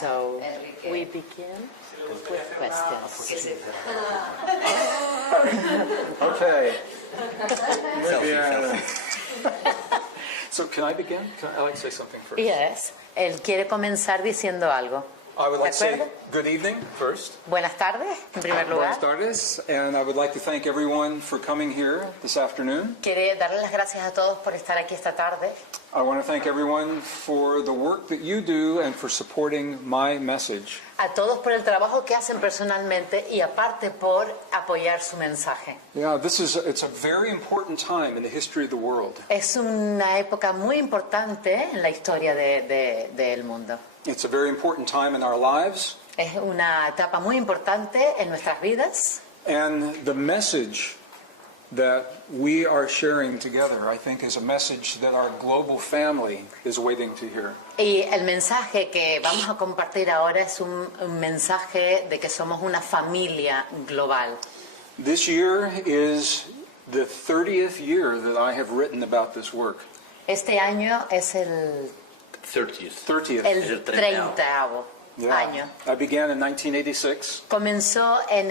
So we begin with questions. Okay. Muy bien. So can I begin? Can I like say something first? Yes. Él quiere comenzar diciendo algo. I would like to say acuerdo? good evening first. Buenas tardes, en primer lugar. Buenas tardes, and I would like to thank everyone for coming here this afternoon. Quiere darle las gracias a todos por estar aquí esta tarde. I want to thank everyone for the work that you do and for supporting my message. A todos por el trabajo que hacen personalmente y aparte por apoyar su mensaje. Yeah, it's a very important time in the history of the world. Es una época muy importante en la historia del mundo. It's a very important time in our lives. Es una etapa muy importante en nuestras vidas. And the message that we are sharing together, I think, is a message that our global family is waiting to hear. Y el mensaje que vamos a compartir ahora es un mensaje de que somos una familia global. This year is the 30th year that I have written about this work. Este año es el 30th. el 30º año. I began in 1986. Comenzó en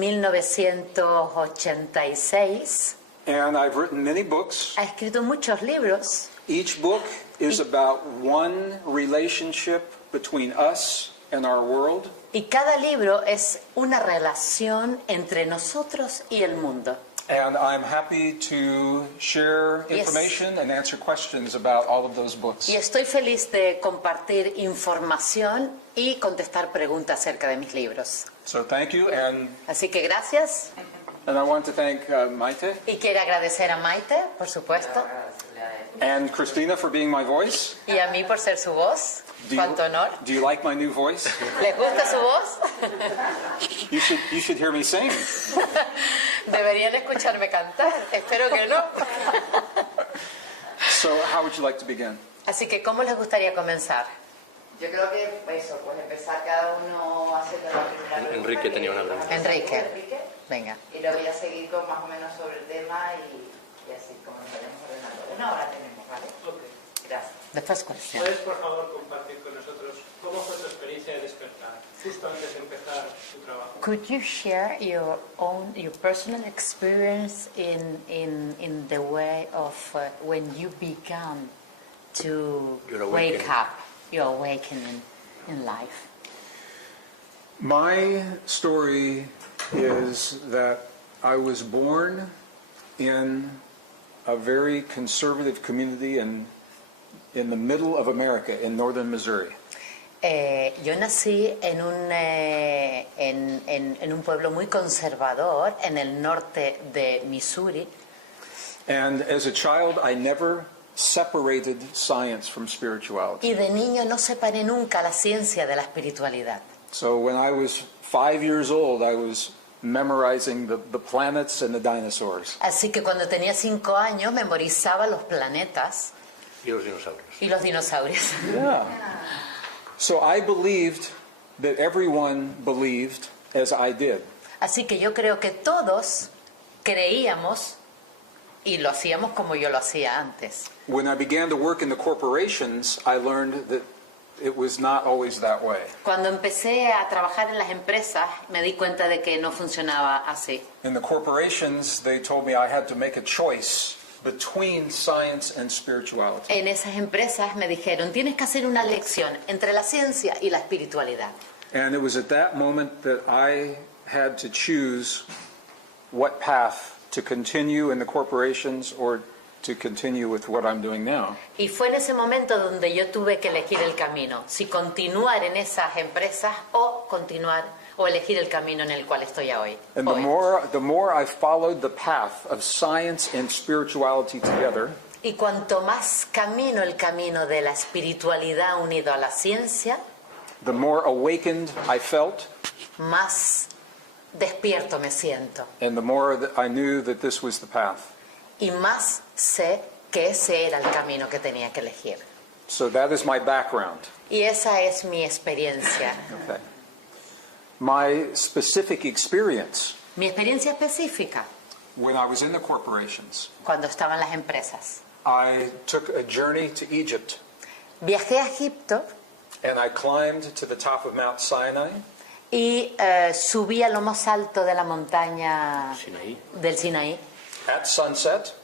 1986. And I've written many books. Ha escrito muchos libros. Each book is about one relationship between us and our world. Y cada libro es una relación entre nosotros y el mundo. And I'm happy to share information and answer questions about all of those books. Y estoy feliz de compartir información y contestar preguntas acerca de mis libros. So thank you, and Así que gracias. I want to thank Maite Y quiero agradecer a Maite, por supuesto, and Christina for being my voice. y a mí por ser su voz. Cuánto honor. Do you like my new voice? ¿Les gusta su voz? You should hear me sing. Deberían escucharme cantar. Espero que no. So how would you like to begin? Así que, ¿cómo les gustaría comenzar? Yo creo que eso, pues empezar cada uno haciendo la primera pregunta. Enrique tenía una pregunta. Enrique. Venga. Y lo voy a seguir con más o menos sobre el tema y así como nos vayamos ordenando. Una hora tenemos, ¿vale? Ok. Gracias. The first question. ¿Puedes, por favor, compartir con nosotros cómo fue tu experiencia de despertar, justo antes de empezar tu trabajo? Could you share your personal experience in the way of when you began to wake up, your awakening in life? My story is that I was born in a very conservative community in the middle of America, in northern Missouri. Yo nací en un pueblo muy conservador en el norte de Missouri. And as a child, I never separated science from spirituality. Y de niño no separé nunca la ciencia de la espiritualidad. So when I was 5 years old, I was memorizing the planets and the dinosaurs. Así que cuando tenía 5 años memorizaba los planetas Y los dinosaurios. y los dinosaurios. Yeah. So I believed that everyone believed as I did. Así que yo creo que todos creíamos y lo hacíamos como yo lo hacía antes. When I began to work in the corporations, I learned that it was not always that way. Cuando empecé a trabajar en las empresas me di cuenta de que no funcionaba así. In the corporations, they told me I had to make a choice between science and spirituality. En esas empresas me dijeron, tienes que hacer una elección entre la ciencia y la espiritualidad. And it was at that moment that I had to choose what path to continue in the corporations or to continue with what I'm doing now. Y fue en ese momento donde yo tuve que elegir el camino, si continuar en esas empresas o elegir el camino en el cual estoy hoy. And the more I followed the path of science and spirituality together, Y cuanto más camino el camino de la espiritualidad unido a la ciencia, the more awakened I felt, más despierto me siento. and the more that I knew that this was the path. Y más sé que ese era el camino que tenía que elegir. So that is my background. Y esa es mi experiencia. Okay. My specific experience Mi experiencia específica, when I was in the corporations, cuando estaba en las empresas. I took a journey to Egypt. Viajé a Egipto And I climbed to the top of Mount Sinai. Y subí a lo más alto de la montaña Sinaí. del Sinaí At sunset,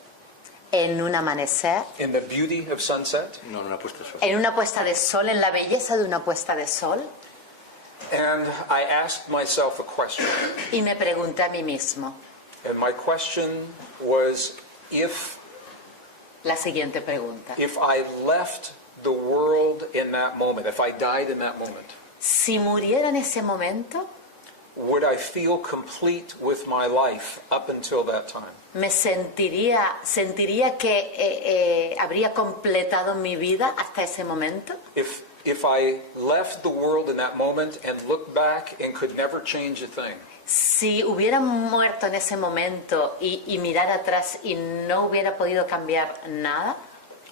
en un amanecer, in the beauty of sunset, No, no ha puesto eso. en una puesta de sol, en la belleza de una puesta de sol, and I asked myself a question. y me pregunté a mí mismo And my question was, if la siguiente pregunta. I left the world in that moment, if I died in that moment, Si muriera en ese momento, would I feel complete with my life up until that time? me sentiría que habría completado mi vida hasta ese momento. If I left the world in that moment and looked back and could never change a thing, Si hubiera muerto en ese momento y mirar atrás y no hubiera podido cambiar nada,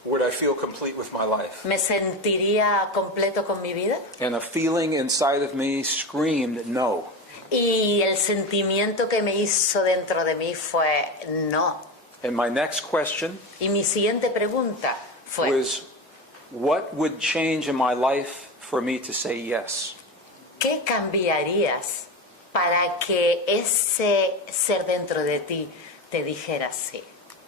would I feel complete with my life? ¿me sentiría completo con mi vida? And a feeling inside of me screamed no. Y el sentimiento que me hizo dentro de mí fue no. And my next question Y mi siguiente pregunta fue, was, what would change in my life for me to say yes? ¿qué cambiarías para que ese ser dentro de ti te dijera sí?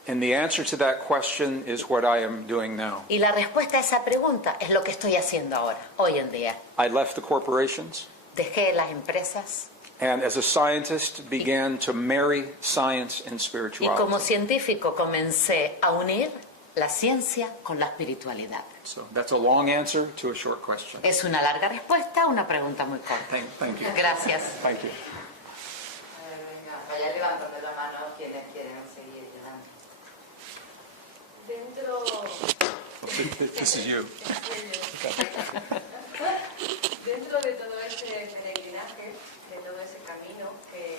And the answer to that question is what I am doing now. Y la respuesta a esa pregunta es lo que estoy haciendo ahora, hoy en día. I left the corporations Dejé las empresas and as a scientist began to marry science and y como spirituality. científico comencé a unir la ciencia con la espiritualidad. So that's a long answer to a short question. Es una larga respuesta a una pregunta muy corta. Thank you. Gracias. Thank you. Venga, vaya levantando la mano quienes quieren seguir llegando. This is you. Dentro de todo ese peregrinaje, de todo ese camino que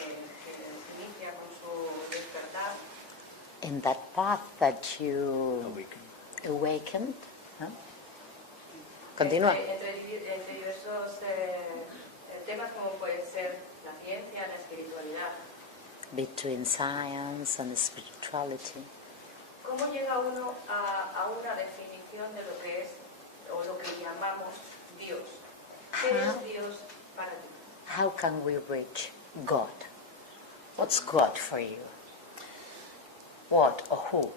inicia con su despertar, In that path that you awakened, ¿no? Continúa. entre diversos temas como pueden ser la ciencia, la espiritualidad, Between science and spirituality. ¿cómo llega uno a una definición de lo que es o lo que llamamos Dios? ¿Qué es Dios para ti? How can we reach God? What's God for you? What or who?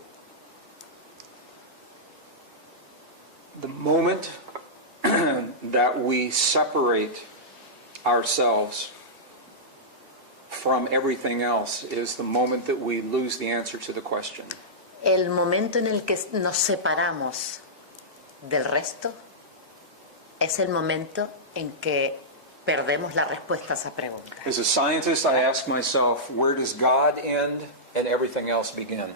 The moment that we separate ourselves from everything else is the moment that we lose the answer to the question. El momento en el que nos separamos del resto es el momento en que perdemos la respuesta a esa pregunta. As a scientist, I ask myself, where does God end and everything else begin?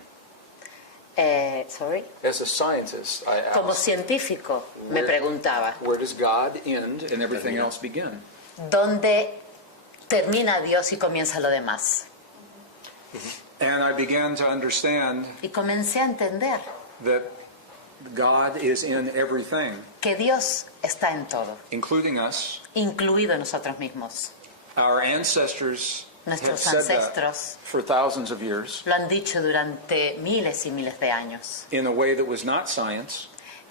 Sorry. As a scientist, I Como ask, científico me preguntaba, where does God end and everything else begin? ¿dónde termina Dios y comienza lo demás? And I began to understand Y comencé a entender that God is in everything, que Dios está en todo, including us. incluido nosotros mismos. Our ancestors have Nuestros said that ancestros for thousands of years lo han dicho durante miles y miles de años, in a way that was not science.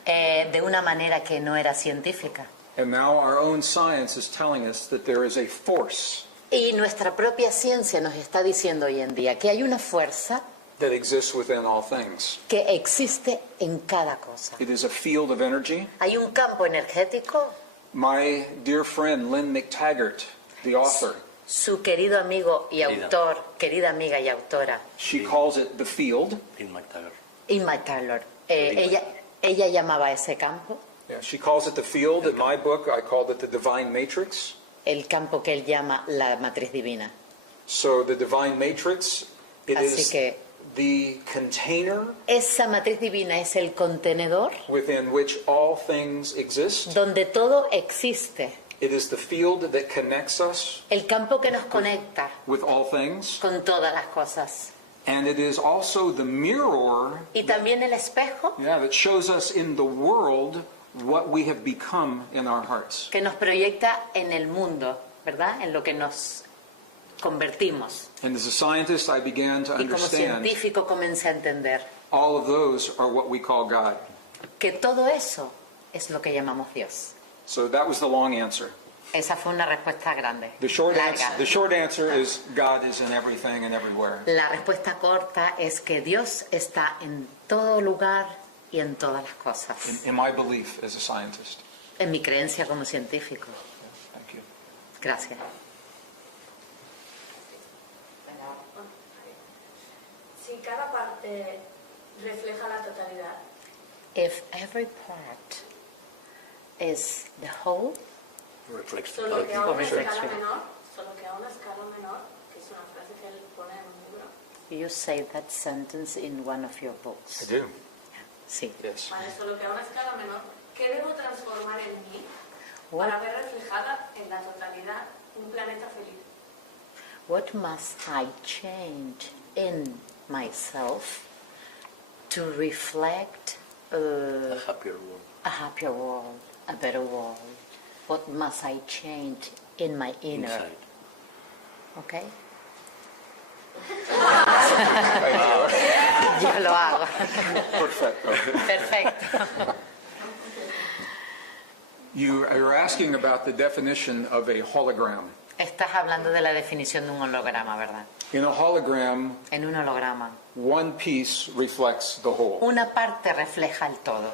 de una manera que no era científica. And now our own science is telling us that there is a force Y nuestra propia ciencia nos está diciendo hoy en día que hay una fuerza that exists within all things. que existe en cada cosa. It is a field of energy. Hay un campo energético. My dear friend Lynn McTaggart, the author, Su querido amigo y Querida. autor, querida amiga y autora, she calls it the field. In McTaggart. Inma Taylor, ella llamaba a ese campo Yeah, she calls it the field. In my book, I called it the divine matrix. el campo que él llama la matriz divina. So the divine matrix, it Así is que the container esa matriz divina es el contenedor within which all things exist. donde todo existe. It is the field that connects us El campo que nos conecta with all things. con todas las cosas. And it is also the mirror Y también el espejo that shows us in the world what we have become in our hearts. que nos proyecta en el mundo, ¿verdad? En lo que nos convertimos. And as a scientist, I began to Y como understand científico comencé a entender all of those are what we call God. que todo eso es lo que llamamos Dios. So that was the long answer. Esa fue una respuesta grande. The short larga. answer is God is in everything and everywhere. La respuesta corta es que Dios está en todo lugar y en todas las cosas. In my belief as a scientist. En mi creencia como científico. Thank you. Gracias. Si cada parte refleja la totalidad, If every part is the whole, Reflex. solo que a una Reflexión. escala menor, solo que a una escala menor, que es una frase que él pone en un libro, you say that sentence in one of your books. I do. Sí. Yes. ¿vale? Solo que a una escala menor, ¿qué debo transformar en mí What, para ver reflejada en la totalidad un planeta feliz? what must I change in myself to reflect A happier world. a happier world, a better world? What must I change in my inner? Inside. Okay? Yo lo hago. Perfecto. Perfecto. You're asking about the definition of a hologram. Estás hablando de la definición de un holograma, ¿verdad? In a hologram, En un holograma, one piece reflects the whole. una parte refleja el todo.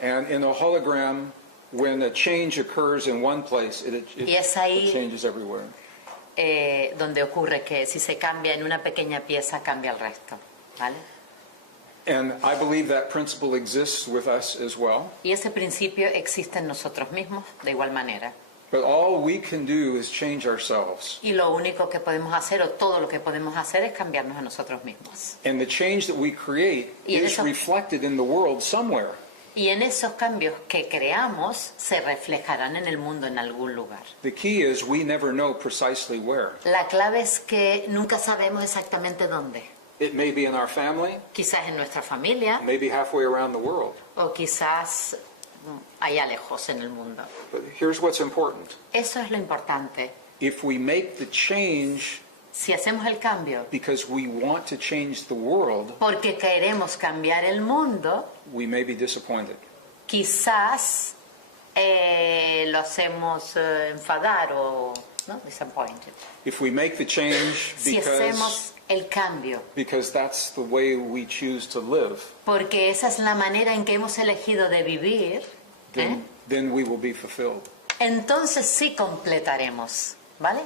And in a hologram, when a change occurs in one place, Y es ahí- it changes everywhere. Donde ocurre que si se cambia en una pequeña pieza, cambia el resto. ¿Vale? And I believe that principle exists with us as well. Y ese principio existe en nosotros mismos de igual manera. But all we can do is change ourselves. Y lo único que podemos hacer, o todo lo que podemos hacer, es cambiarnos a nosotros mismos. And the change that we create Y en is eso- reflected in the world somewhere. Y en esos cambios que creamos, se reflejarán en el mundo en algún lugar. The key is we never know precisely where. La clave es que nunca sabemos exactamente dónde. It may be in our family, Quizás en nuestra familia, maybe halfway around the world. o quizás allá lejos en el mundo. But here's what's important. Eso es lo importante. If we make the change Si hacemos el cambio because we want to change the world, porque queremos cambiar el mundo, we may be disappointed. quizás lo hacemos enfadar o ¿no? Disappointed. If we make the change Si hacemos el cambio because that's the way we choose to live, porque esa es la manera en que hemos elegido de vivir, then we will be fulfilled. entonces sí completaremos, ¿vale?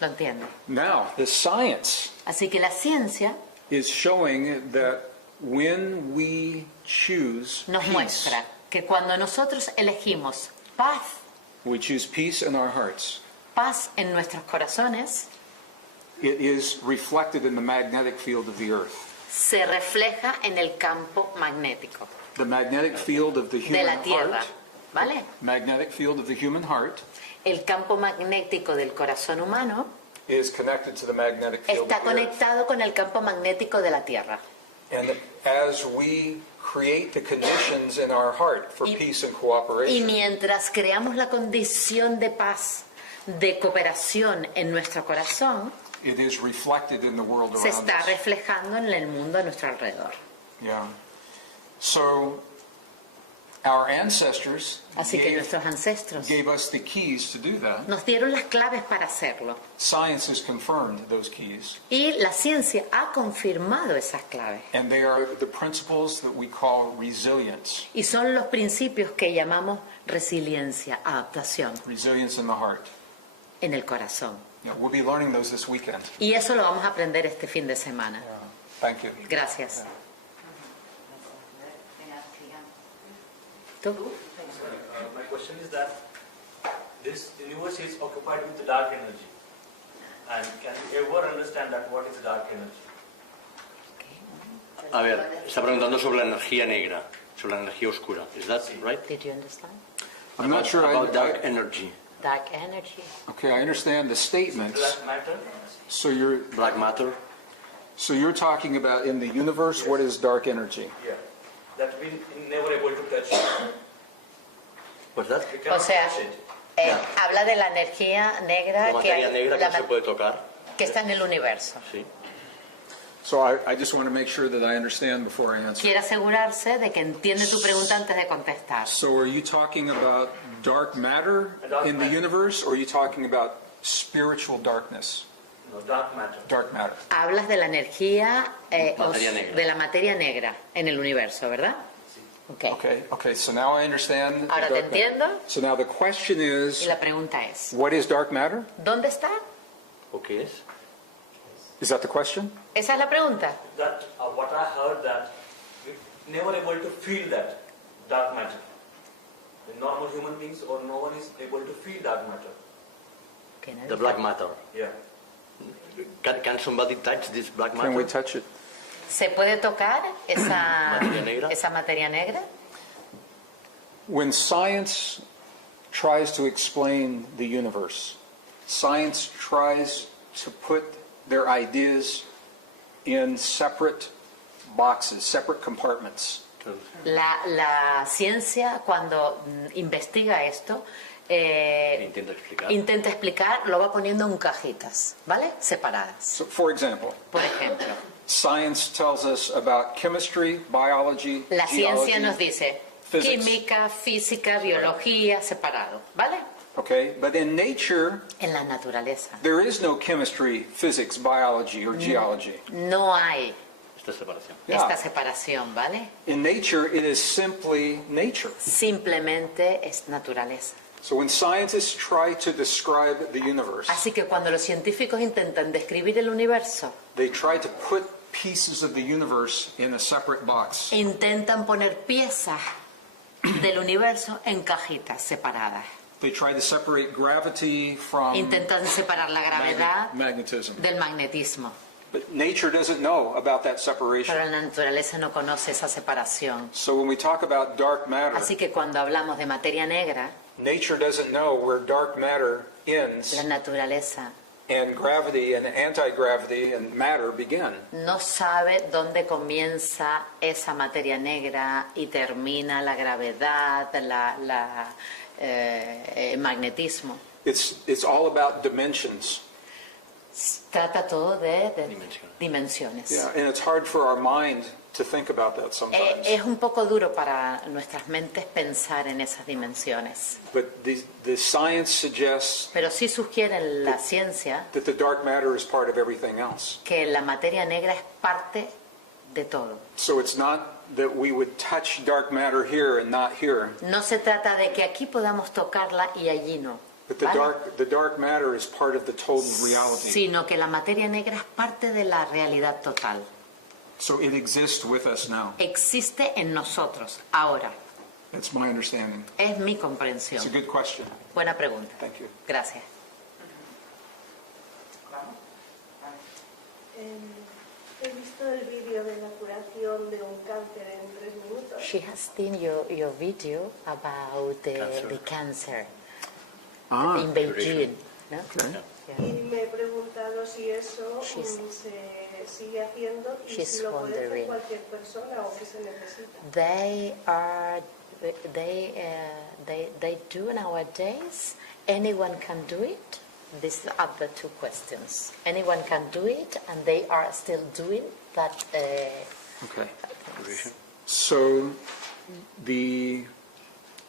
Lo entiendo. Now, the science Así que la ciencia is showing that when we choose nos peace, muestra que cuando nosotros elegimos paz, we choose peace in our hearts, paz en nuestros corazones, it is reflected in the magnetic field of the earth. se refleja en el campo magnético The magnetic field of the de human la Tierra, heart, ¿vale? magnetic field of the human heart El campo magnético del corazón humano is connected to the magnetic field está of the earth. conectado con el campo magnético de la Tierra. And as we create the conditions in our heart for peace and cooperation, Y mientras creamos la condición de paz, de cooperación en nuestro corazón, it is reflected in the world se around está us. reflejando en el mundo a nuestro alrededor. Yeah. So our ancestors Así que nuestros ancestros gave us the keys to do that. nos dieron las claves para hacerlo. Science has confirmed those keys. Y la ciencia ha confirmado esas claves. And they are the principles that we call resilience. Y son los principios que llamamos resiliencia, adaptación Resilience in the heart. en el corazón. Yeah, we'll be learning those this weekend. Y eso lo vamos a aprender este fin de semana. Thank you. Gracias. ¿Tú? My question is that this universe is occupied with the dark energy. And can we ever understand that what is dark energy? A ver, está preguntando sobre la energía negra, sobre la energía oscura. Is that right? Did you understand? I'm not sure About dark I energy. Dark energy. okay, I understand the statements. Black matter? So you're Black matter. talking about in the universe, what is dark energy? Yeah. That we never able to touch. What's that? We O cannot sea, touch it. habla de la energía negra La que, materia negra que la no se puede tocar. que está en el universo. Sí. So I just want to make sure that I understand before I answer. Quiere asegurarse de que entiende tu pregunta antes de contestar. So are you talking about dark matter Dark in the matter. universe, or are you talking about spiritual darkness? No, dark matter. Dark matter. Hablas de la energía Materia negra. de la materia negra en el universo, ¿verdad? Okay. Okay, so now I understand. Ahora te dark matter. entiendo So now the question y is, la pregunta es, what is dark matter? ¿dónde está? ¿O qué es? Is that the question? Esa es la pregunta. That what I heard that we never able to feel that dark matter. The normal human beings or no one is able to feel dark matter. Que nadie The black matter. Yeah. Can somebody touch this black matter? Can we touch it? ¿Se puede tocar Materia negra. esa materia negra? When science tries to explain the universe, science tries to put their ideas in separate boxes, separate compartments. La ciencia, cuando investiga esto, intenta explicar, lo va poniendo en cajitas, ¿vale? Separadas. So, for example, Por ejemplo, science tells us about chemistry, biology, la ciencia nos geology, dice physics. química, física, biología, separado, ¿vale? okay? But in nature, En la naturaleza there is no chemistry, physics, biology, or geology. no hay Esta separación. Yeah. esta separación, ¿vale? In nature, it is simply nature. Simplemente es naturaleza. So when scientists try to describe the universe, Así que cuando los científicos intentan describir el universo, they try to put pieces of the universe in a separate box. intentan poner piezas del universo en cajitas separadas. They try to separate gravity from Intentan separar la gravedad magnetism. del magnetismo. But nature doesn't know about that Pero separation. la naturaleza no conoce esa separación. So when we talk about dark matter, Así que cuando hablamos de materia negra, nature doesn't know where dark matter la ends naturaleza and gravity and anti-gravity and matter begin. no sabe dónde comienza esa materia negra y termina la gravedad, el magnetismo. It's all about dimensions. Trata todo de Dimensiones. dimensiones. Yeah, and it's hard for our mind to think about that sometimes. Es un poco duro para nuestras mentes pensar en esas dimensiones. But the science suggests Pero sí sugiere la ciencia that the dark matter is part of everything else. que la materia negra es parte de todo. So it's not that we would touch dark matter here and not here, No se trata de que aquí podamos tocarla y allí no, but ¿vale? the dark matter is part of the total reality. Sino que la materia negra es parte de la realidad total. So it exists with us now. Existe en nosotros, ahora. That's my understanding. Es mi It's a comprensión. good question. Buena pregunta. Thank you. Gracias. He visto el vídeo de la curación de un cáncer en 3 minutos. She has seen your video about the cancer in Beijing. ¿No? Okay. Y me he preguntado si eso She's- se sigue haciendo y she's si lo puede hacer wondering. cualquier persona o qué se necesita. They do nowadays. Anyone can do it. These are the two questions. Anyone can do it, and they are still doing that. Okay. So the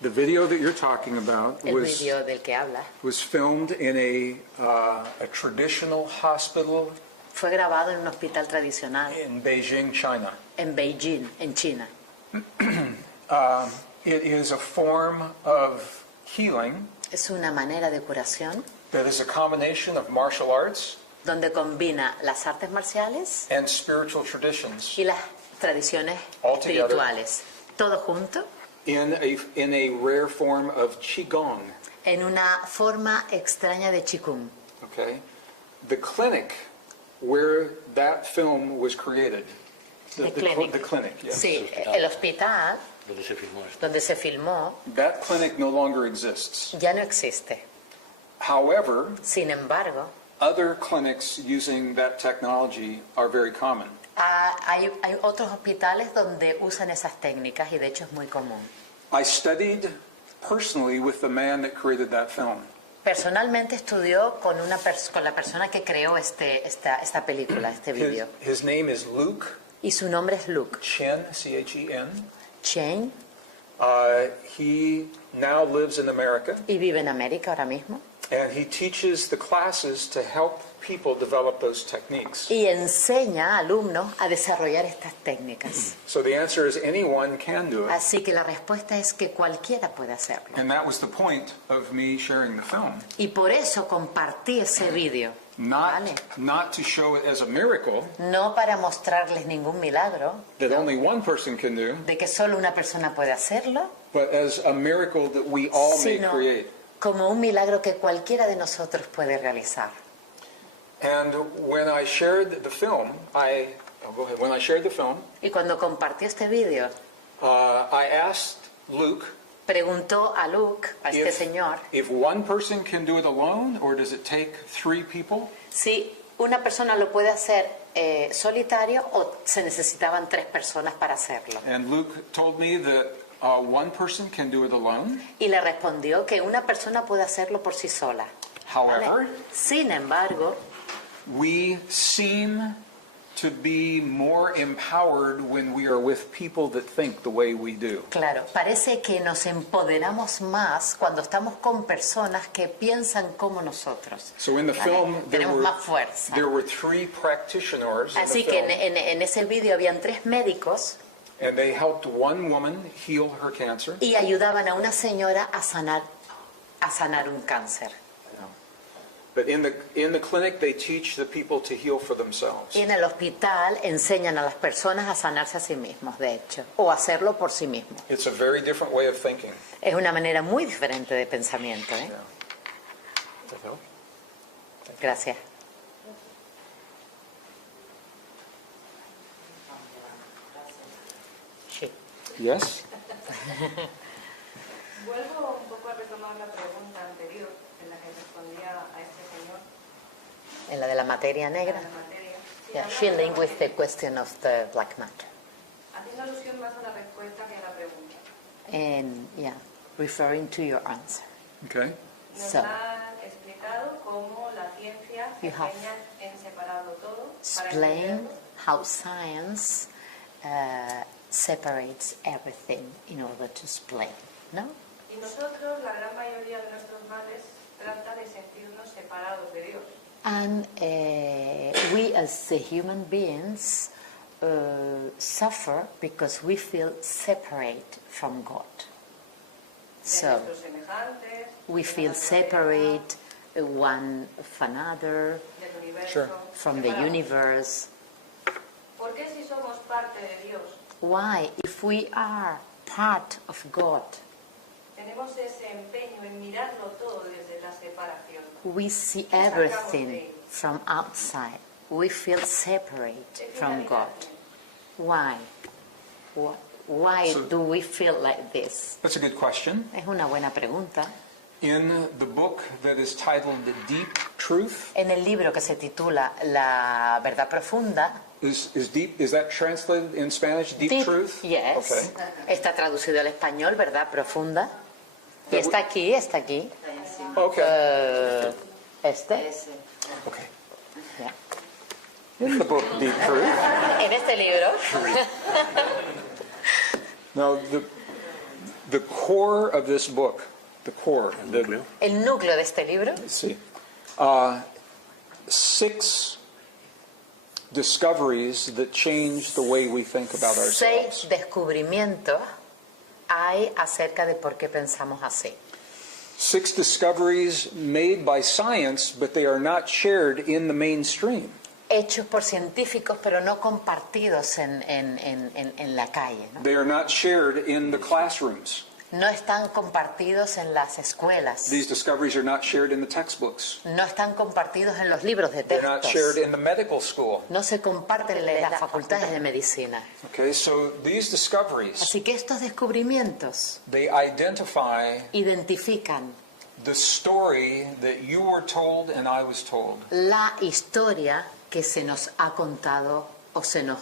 video that you're talking about El video del que habla was filmed in a traditional hospital fue grabado en un hospital tradicional in Beijing, China. en Beijing, en China. It is a form of healing Es una manera de curación that is a combination of martial arts donde combina las artes marciales and spiritual traditions y las tradiciones All together. espirituales. Todo junto in a rare form of qigong. en una forma extraña de Qigong. Okay, the clinic where that film was created. The clinic. The clinic. Yes. Sí, el hospital ¿Dónde se filmó esto? donde se filmó That clinic no longer exists. ya no existe. However, Sin embargo, other clinics using that technology are very common. hay otros hospitales donde usan esas técnicas y de hecho es muy común. I studied personally with the man that created that film. Personalmente estudió con con la persona que creó esta película, este vídeo. His name is Luke Y su nombre es Luke Chen, C-H-E-N. Chen, He now lives in America, y vive en América ahora mismo. and he teaches the classes to help people develop those techniques. Y enseña a alumnos a desarrollar estas técnicas. So the answer is anyone can do it. Así que la respuesta es que cualquiera puede hacerlo. And that was the point of me sharing the film. Y por eso compartí ese vídeo. Vale. Not to show it as a miracle No para mostrarles ningún milagro, that only one person can do, de que solo una persona puede hacerlo, but as a miracle that we all may sino create. como un milagro que cualquiera de nosotros puede realizar. And when I shared the film, When I shared the film, Y cuando compartió este vídeo, I asked Luke preguntó a Luke, a este señor, if one person can do it alone, or does it take 3 people? si una persona lo puede hacer solitario o se necesitaban 3 personas para hacerlo. And Luke told me that one person can do it alone. Y le respondió que una persona puede hacerlo por sí sola. However, ¿Vale? Sin embargo, we seem to be more empowered when we are with people that think the way we do. claro, parece que nos empoderamos más cuando estamos con personas que piensan como nosotros. So in the ¿Vale? film, Tenemos más fuerza. there were 3 practitioners in Así the que film, en ese vídeo habían 3 médicos and they helped one woman heal her cancer. y ayudaban a una señora a sanar un cáncer. But in the clinic, they teach the people to heal for themselves. Y en el hospital enseñan a las personas a sanarse a sí mismos, de hecho, o hacerlo por sí mismos. It's a very different way of thinking. Es una manera muy diferente de pensamiento, ¿eh? Gracias. Sí. Yes? Vuelvo un poco a retomar la pregunta anterior en la que respondía a este señor. En la de la materia negra. La materia. Sí, Yeah, hablando she linked sobre- with the question of the black matter. Haciendo alusión más a la respuesta que a la pregunta. And yeah, referring to your answer. Okay. Nos So, han explicado cómo la ciencia You have empeña en separarlo todo para explain entenderlo. how science separates everything in order to explain, ¿no? Y nosotros, la gran mayoría de nuestros males, trata de sentirnos separados de Dios. And we as the human beings suffer because we feel separate from God. De So nuestros semejantes, we de feel la naturaleza, separate one of another, del universo, Sure. from the separados. universe. ¿Por qué si somos parte de Dios Why, if we are part of God, tenemos ese empeño en mirarlo todo desde la separación? we see everything from outside. We feel separate from God. Why? Why So- do we feel like this? That's a good question. Es una buena pregunta. In the book that is titled Deep Truth, En el libro que se titula La verdad profunda, is that translated in Spanish? Deep Truth? yes, Okay. está traducido al español, verdad profunda. Y está aquí. Okay. Este. Okay. Yeah. In the book Deep Truth. En este libro. Now, the core of this book, El núcleo de este libro. let's see, 6 discoveries that change the way we think about ourselves. 6 descubrimientos hay acerca de por qué pensamos así. 6 discoveries made by science, but they are not shared in the mainstream. Hechos por científicos, pero no compartidos en la calle, ¿no? They are not shared in the classrooms. No están compartidos en las escuelas. These discoveries are not shared in the textbooks. No están compartidos en los libros de They're not shared textos. in the medical school. No se comparten en las facultades de medicina. Okay, so these discoveries, Así que estos descubrimientos they identify identifican the story that you were told and I was told. la historia que se nos ha contado o se nos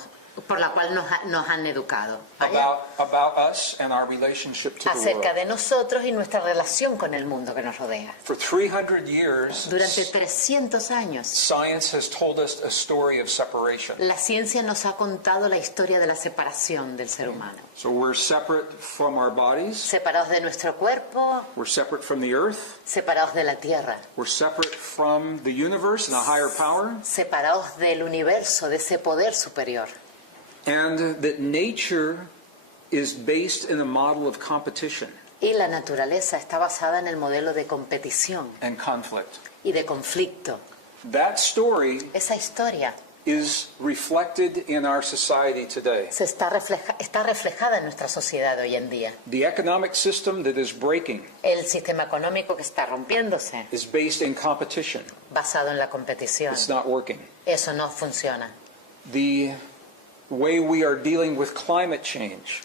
por la cual nos han educado. ¿Vale? about us and our relationship to the Acerca world. de nosotros y nuestra relación con el mundo que nos rodea. For 300 years, Durante 300 años, science has told us a story of separation. la ciencia nos ha contado la historia de la separación del ser humano. So we're separate from our bodies, Separados de nuestro cuerpo, we're separate from the earth, separados de la tierra, we're separate from the universe and a higher power, separados del universo, de ese poder superior. and that nature is based in a model of competition Y la naturaleza está basada en el modelo de competición and conflict. y de conflicto. That story Esa historia is reflected in our society today. está reflejada en nuestra sociedad hoy en día. The economic system that is breaking El sistema económico que está rompiéndose, is based in competition. basado en la competición, It's not working. eso no funciona. The way we are dealing with climate change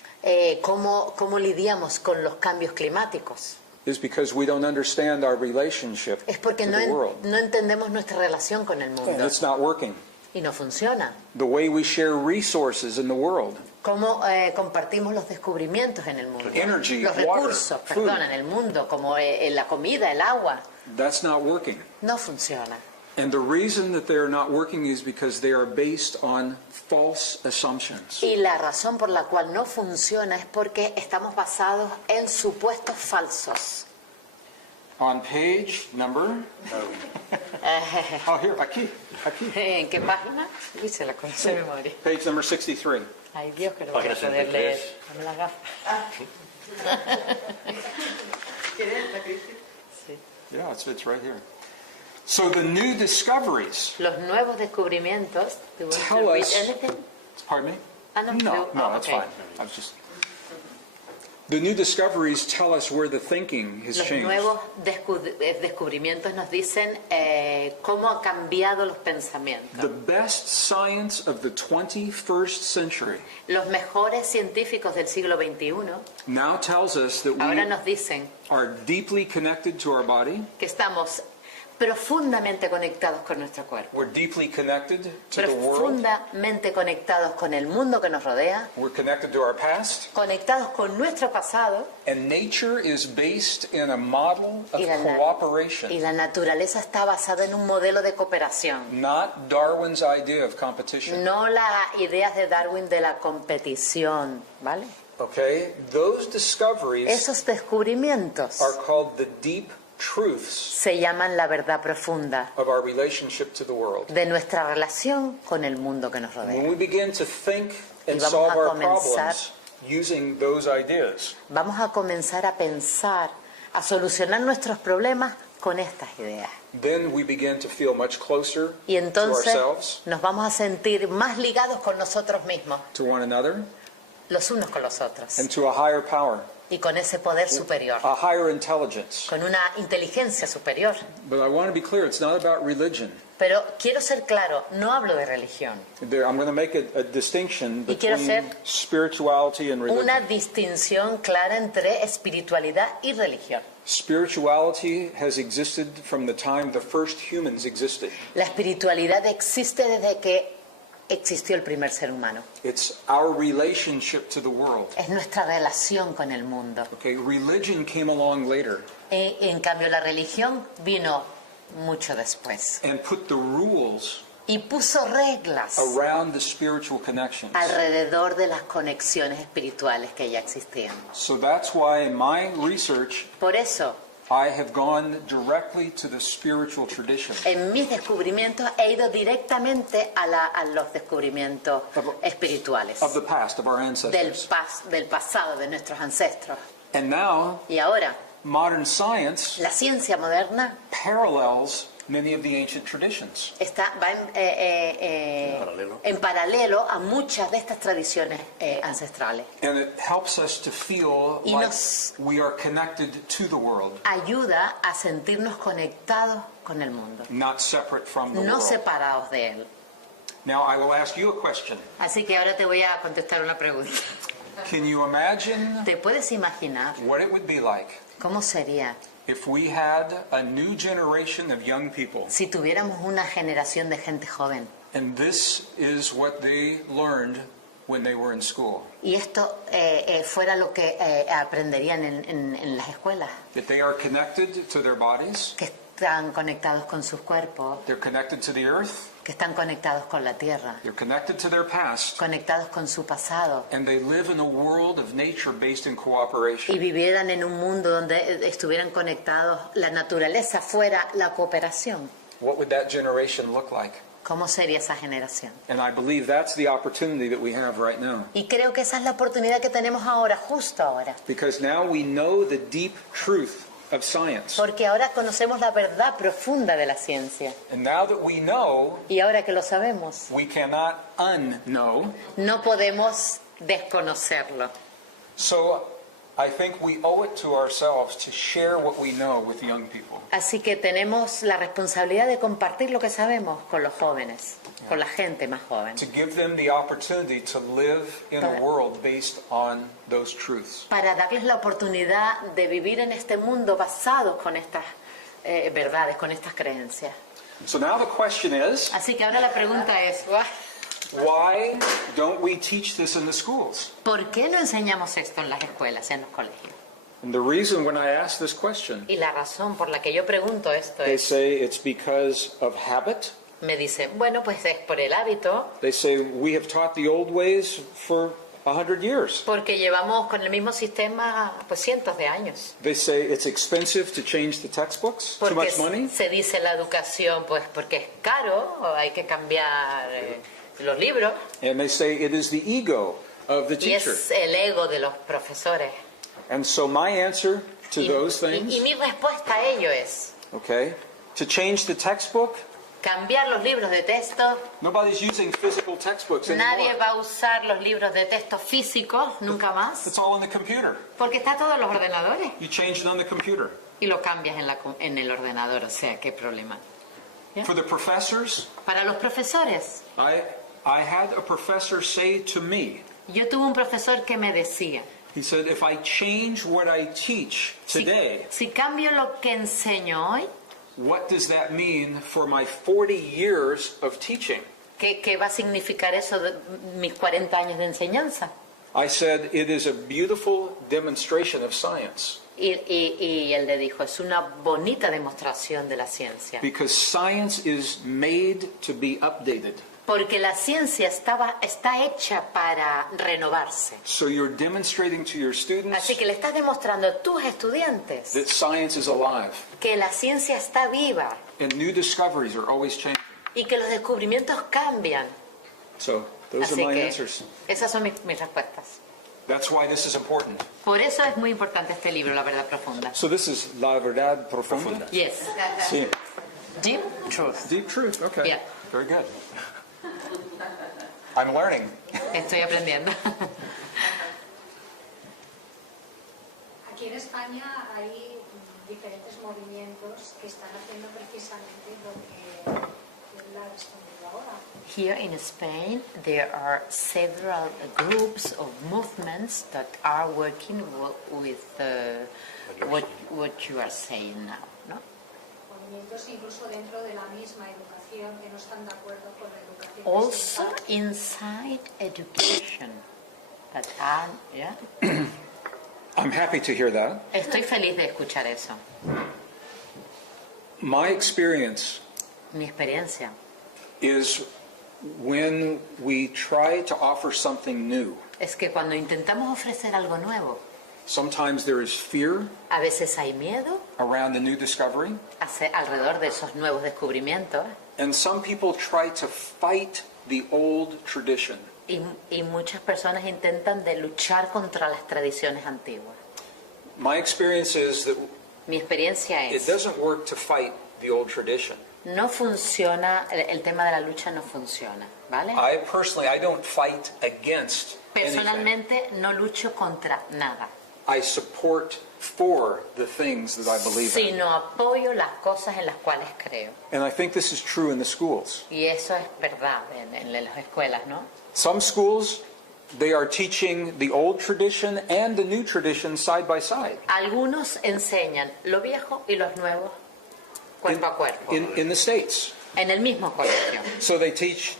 ¿Cómo lidiamos con los cambios climáticos? is because we don't understand our relationship Es porque to no, the world. no entendemos nuestra relación con el And mundo it's not working. y no funciona. The way we share resources in the world, ¿Cómo compartimos los descubrimientos en el mundo? Energy, Los water, recursos, food. perdón, en el mundo, como la comida, el agua, that's not working. no funciona. And the reason that they are not working is because they are based on false assumptions. Y la razón por la cual no funciona es porque estamos basados en supuestos falsos. On page number, oh here, aquí. ¿En qué página? Uy, se la conoce de memoria. Page number 63. Ay, Dios, que no voy a Página poder 63. leer. Dame la gafa. ¿Quieres, Matriz? Sí. Yeah, it's right here. So the new discoveries Los nuevos descubrimientos. Do you want tell to read us. anything? Pardon me? Ah, no, No, oh, that's okay. fine. I was just. The new discoveries tell us where the thinking has Los changed. nuevos descubrimientos nos dicen cómo han cambiado los pensamientos. The best science of the 21st century Los mejores científicos del siglo XXI now tells us that ahora we nos dicen are deeply connected to our body. que estamos profundamente conectados con nuestro cuerpo, We're deeply connected to the world. profundamente conectados con el mundo que nos rodea, We're connected to our past. conectados con nuestro pasado, And nature is based in a model of y cooperation, la naturaleza está basada en un modelo de cooperación, not Darwin's idea of competition. no las ideas de Darwin de la competición, ¿vale? Okay? Those discoveries Esos descubrimientos are called the deep truths se llaman la verdad profunda of our relationship to the world. de nuestra relación con el mundo que nos When rodea. we begin to think and Y vamos solve a our comenzar- problems using those ideas, Vamos a comenzar a pensar, a solucionar nuestros problemas con estas ideas. then we begin to feel much closer Y to entonces ourselves, nos vamos a sentir más ligados con nosotros mismos, to one another, los unos con los otros, and to a higher power, y con ese poder superior, a higher intelligence. con una inteligencia superior. But I want to be clear, it's not about religion. Pero quiero ser claro, no hablo de religión. I'm going to make a distinction Y quiero between hacer spirituality and religion. Una distinción clara entre espiritualidad y religión. Spirituality has existed from the time the first humans existed. La espiritualidad existe desde que existió el primer ser humano. It's our relationship to the world. Es nuestra relación con el mundo. Okay, religion came along later En cambio, la religión vino mucho después and put the rules y puso reglas around the spiritual connections. alrededor de las conexiones espirituales que ya existían. So that's why in my research Por eso, I have gone directly to the spiritual tradition en mis descubrimientos he ido directamente a los descubrimientos espirituales of the past, of our del ancestors. pasado, de nuestros ancestros. And now Y ahora, modern science la ciencia moderna parallels many of the ancient traditions. va en paralelo a muchas de estas tradiciones ancestrales. And it helps us to feel Y like nos- we are connected to the world, Ayuda a sentirnos conectados con el mundo, not separate from the no world. separados de él. Now I will ask you a question. Así que ahora te voy a contestar una pregunta. Can you imagine ¿Te puedes imaginar what it would be like cómo sería if we had a new generation of young people si tuviéramos una generación de gente joven? and this is what they learned when they were in school. Y esto fuera lo que aprenderían en las escuelas, That they are connected to their bodies, que están conectados con sus cuerpos, they're connected to the earth, que están conectados con la tierra, they're connected to their past, conectados con su pasado, and they live in a world of nature based in y cooperation. vivieran en un mundo donde estuvieran conectados, la naturaleza fuera la cooperación. What would that generation look like? ¿Cómo sería esa generación? And I believe that's the opportunity that we have right now. Y creo que esa es la oportunidad que tenemos ahora, justo ahora. Because now we know the deep truth of science. Porque ahora conocemos la verdad profunda de la ciencia. And now that we know, Y ahora que lo sabemos, we cannot unknow. no podemos desconocerlo. So I think we owe it to ourselves to share what we know with young people. Así que tenemos la responsabilidad de compartir lo que sabemos con los jóvenes, con la gente más joven, To give them the opportunity to live in a world based on those truths. para darles la oportunidad de vivir en este mundo basados con estas verdades, con estas creencias. So now the question is, Así que ahora la pregunta es, why don't we teach this in the schools? ¿por qué no enseñamos esto en las escuelas, en los colegios? And the reason when I ask this question, Y la razón por la que yo pregunto esto they es, say it's because of habit. me dicen, bueno, pues es por el hábito, They say we have taught the old ways for 100 years. porque llevamos con el mismo sistema pues cientos de años. They say it's expensive to change the textbooks, too Porque much money. se dice la educación, pues porque es caro, o hay que cambiar los libros, And they say it is the ego of the y teacher. es el ego de los profesores. And so my answer to those Y things, mi respuesta a ello es okay, to change the textbook, cambiar los libros de texto. nobody's using physical textbooks Nadie anymore. va a usar los libros de texto físicos nunca más, It's all in the computer. porque está todo en los ordenadores You change it on the computer. y lo cambias en el ordenador, o sea, qué problema. Yeah. For the professors, Para los profesores, I had a professor say to me, yo tuve un profesor que me decía, he said, if I change what I teach today, si cambio lo que enseño hoy, what does that mean for my 40 years of teaching? ¿qué va a significar eso de mis 40 años de enseñanza? I said, it is a beautiful demonstration of science. Y él le dijo, es una bonita demostración de la ciencia. Because science is made to be updated. Porque la ciencia está hecha para renovarse. So you're demonstrating to your students Así que le estás demostrando a tus estudiantes that science is alive. que la ciencia está viva And new discoveries are always changing. y que los descubrimientos cambian. So those Así are my que answers. esas son mis respuestas. That's why this is important. Por eso es muy importante este libro, La Verdad Profunda. So this is La Verdad Profunda? Yes. Sí. Deep Truth. Deep truth, okay. Yeah. Very good. I'm learning. Estoy aprendiendo. Aquí en España hay diferentes movimientos que están haciendo precisamente lo que él ha respondido ahora. Here in Spain, there are several groups of movements that are working with what you are saying now, no? Movimientos incluso dentro de la misma educación que no están de acuerdo con la educación. Also inside education. That yeah. I'm happy to hear that. Estoy feliz de escuchar eso. My experience Mi experiencia is when we try to offer something new. es que cuando intentamos ofrecer algo nuevo, Sometimes there is fear a veces hay miedo around the new discovery, alrededor de esos nuevos descubrimientos and some people try to fight the old tradition. y muchas personas intentan de luchar contra las tradiciones antiguas. My experience is that Mi experiencia it es, doesn't work to fight the old tradition. no funciona, el tema de la lucha no funciona, ¿vale? I don't fight against anything. Personalmente no lucho contra nada, I support for the things that I believe in. sino apoyo las cosas en las cuales creo. And I think this is true in the schools. Y eso es verdad en las escuelas, ¿no? Some schools, they are teaching the old tradition and the new tradition side by side. Algunos enseñan lo viejo y los nuevos cuerpo a cuerpo. In the States. En el mismo colegio. So they teach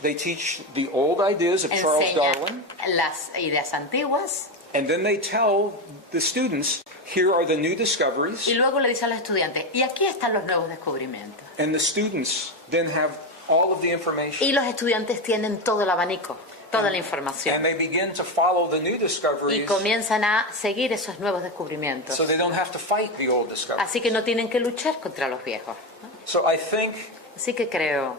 the old ideas of Charles Enseña Darwin, las ideas antiguas and then they tell the students, here are the new discoveries, y luego le dice a los estudiantes, y aquí están los nuevos descubrimientos. and the students then have all of the Y information. los estudiantes tienen todo el abanico, toda la And información. they begin to follow the new Y discoveries comienzan a seguir esos nuevos descubrimientos. so they don't have to fight the old discoveries. Así que no tienen que luchar contra los viejos. So I think Así que creo,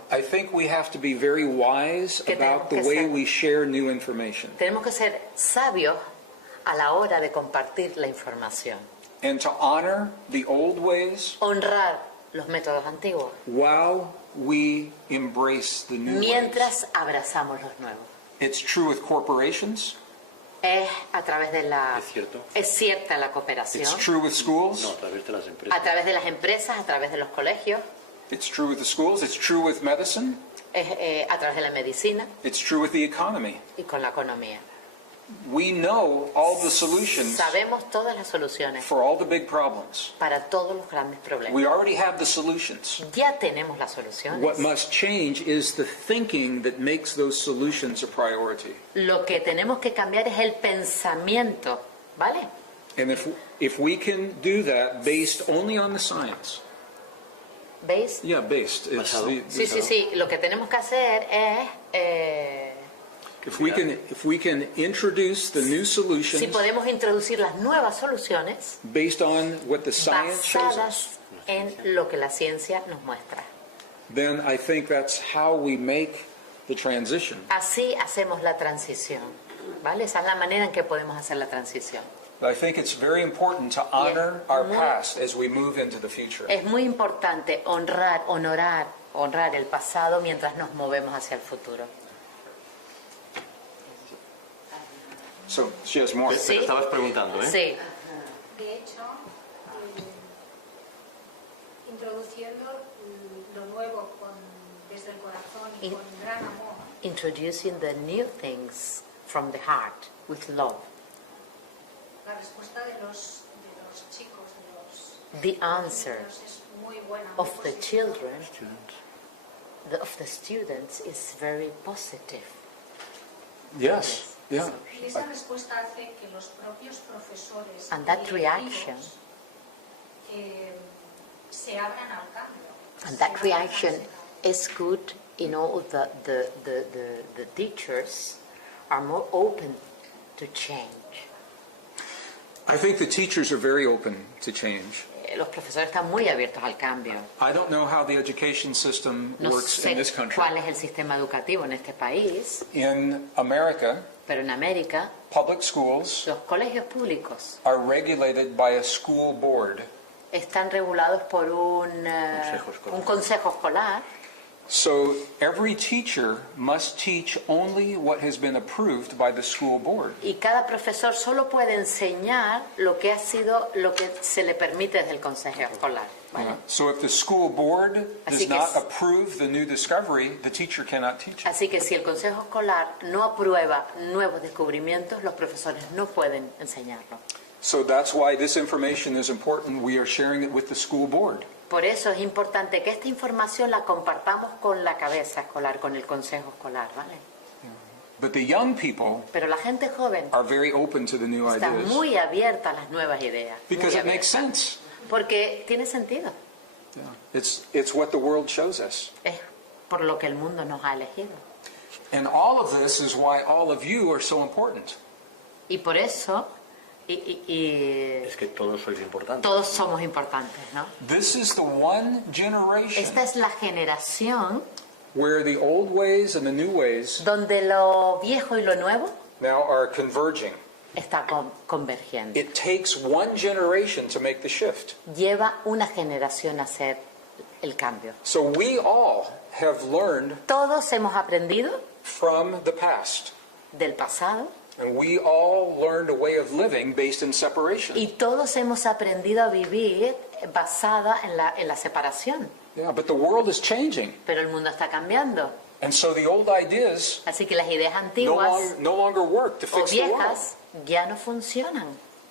we have to be very wise Que about the tenemos que way ser- we share new information tenemos que ser sabios a la hora de compartir la información. and to honor the old ways Honrar los métodos antiguos while we embrace the new ways. mientras abrazamos los nuevos. It's true with corporations. Es a través de la... Es cierto. Es cierta la cooperación. It's true with schools. No, a través de las empresas. A través de las empresas, a través de los colegios, It's true with the schools. It's true with medicine. es, a través de la medicina It's true with the economy. y con la economía. We know all the solutions Sabemos todas las soluciones for all the big problems. para todos los grandes problemas. We already have the solutions. Ya tenemos las soluciones. What must change is the thinking that makes those solutions a priority. Lo que tenemos que cambiar es el pensamiento, ¿vale? And if we can do that based only on the science. ¿Veis? Yeah, based. It's Basado. Sí, sí, sí. Lo que tenemos que hacer es... If we can introduce the new si solutions podemos introducir las nuevas soluciones based on what the science shows us, basadas en lo que la ciencia nos muestra. then I think that's how we make the transition. Así hacemos la transición, ¿vale? Esa es la manera en que podemos hacer la transición. I think it's very important to honor our Muy- past as we move into the future. Es muy importante honrar el pasado mientras nos movemos hacia el futuro. So she has more. Sí. Te estabas preguntando, ¿eh? Sí. De hecho, introduciendo lo nuevo desde el corazón y con gran amor, Introducing the new things from the heart with love. la respuesta de los chicos, The answer niños es muy buena. muy of the positiva. children, of the students is very positive. Yes. Yeah. Y esa respuesta hace que los propios profesores And that y reaction, directivos, se abran al cambio. and se that abran reaction al cambio. is good. The teachers are more open to change. I think the teachers are very open to change. Los profesores están muy abiertos al cambio. I don't know how the education system No works sé in this country. cuál es el sistema educativo en este país, In America, pero en América public schools los colegios públicos are regulated by a school board. están regulados por Consejo escolar. un consejo escolar. So every teacher must teach only what has been approved by the school board. Y cada profesor solo puede enseñar lo que se le permite desde el consejo escolar, ¿vale? So if the school board does Así que not es- approve the new discovery, the teacher cannot teach it. Así que si el consejo escolar no aprueba nuevos descubrimientos, los profesores no pueden enseñarlo. So that's why this information is important. We are sharing it with the school board. Por eso es importante que esta información la compartamos con la cabeza escolar, con el consejo escolar, ¿vale? But the young people Pero la gente joven are very open to the new está ideas muy abierta a las nuevas ideas. because muy it makes abierta. sense. Porque tiene sentido. It's what the world shows us. Es por lo que el mundo nos ha elegido. And all of this is why all of you are so important. Y por eso Es que todos sois importantes. todos somos importantes, ¿no? This is the one generation Esta es la generación where the old ways and the new ways donde lo viejo y lo nuevo now are converging. está convergiendo. It takes one generation to make the shift. Lleva una generación a hacer el cambio. So we all have learned Todos hemos aprendido from the past. del pasado And we all learned a way of living based in separation. y todos hemos aprendido a vivir basada en la separación. Yeah, but the world is changing. Pero el mundo está cambiando. And so the old ideas Así que las ideas antiguas no longer work to o fix the world. viejas ya no funcionan.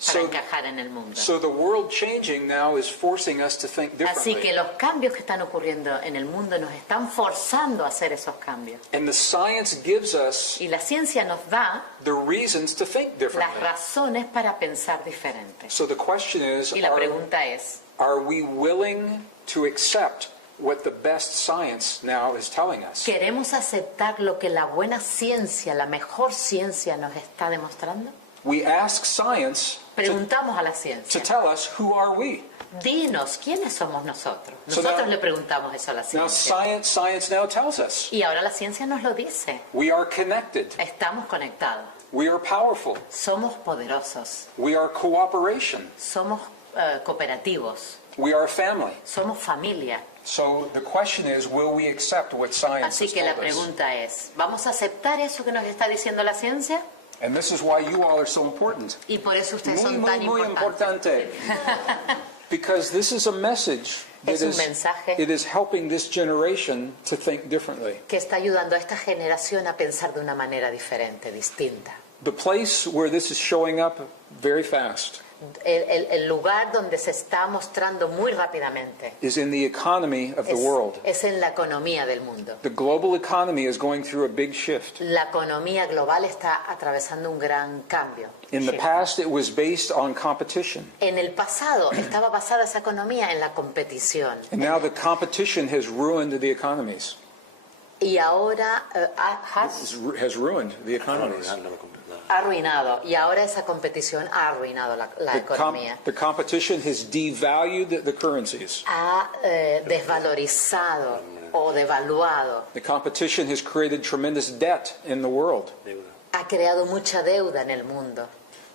para encajar en el mundo. So the world changing now is forcing us to think Así que differently. los cambios que están ocurriendo en el mundo nos están forzando a hacer esos cambios. And the science gives us Y la ciencia nos da the reasons to think las differently. razones para pensar diferente. So the question is, Y la pregunta es, are we willing to accept what the best science now is telling us? ¿queremos aceptar lo que la buena ciencia, la mejor ciencia nos está demostrando? We ask science Preguntamos a la to ciencia, tell us, who are we? dinos, ¿quiénes somos nosotros? So Nosotros now- le preguntamos eso a la Now ciencia. science now tells us Y ahora la ciencia nos lo dice. we are connected, Estamos conectados, we are powerful, somos poderosos, we are cooperation, somos cooperativos, we are family. somos familia. So the question is, will we accept what science Así has que la told us? pregunta es, ¿vamos a aceptar eso que nos está diciendo la ciencia? And this is why you all are so important. Y por eso ustedes Muy, son muy, tan muy importantes. importante. Because this is a message that Es un mensaje it is helping this generation to think differently. Que está ayudando a esta generación a pensar de una manera diferente, distinta. The place where this is showing up very fast El lugar donde se está mostrando muy rápidamente is in the economy of the world. es en la economía del mundo. The global economy is going through a big shift. La economía global está atravesando un gran cambio. In the Sí. past, it was based on competition. En el pasado estaba basada esa economía en la competición. And now the competition has ruined the economies. Y ahora Has ruined the economies. ha arruinado. Y ahora esa competición ha arruinado la economía. The competition has devalued the currencies. Ha desvalorizado o devaluado. The competition has created tremendous debt in the world. Ha creado mucha deuda en el mundo.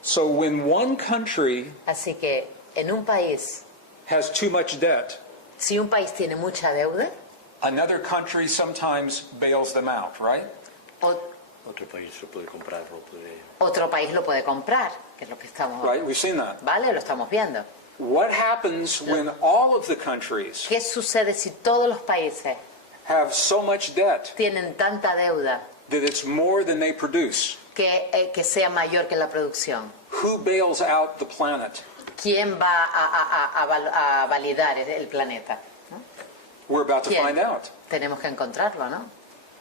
So when one country Así que en un país, has too much debt, si un país tiene mucha deuda, another country sometimes bails them out, right? Otro país lo puede comprar, lo puede... otro país lo puede comprar, que es lo que estamos, Right? We've seen that. ¿vale? Lo estamos viendo. What happens when all of the countries ¿Qué sucede si todos los países have so much debt tienen tanta deuda that it's more than they produce? que sea mayor que la producción? Who bails out the planet? ¿Quién va a validar el planeta? ¿No? We're about to ¿Quién? find out. Tenemos que encontrarlo, ¿no?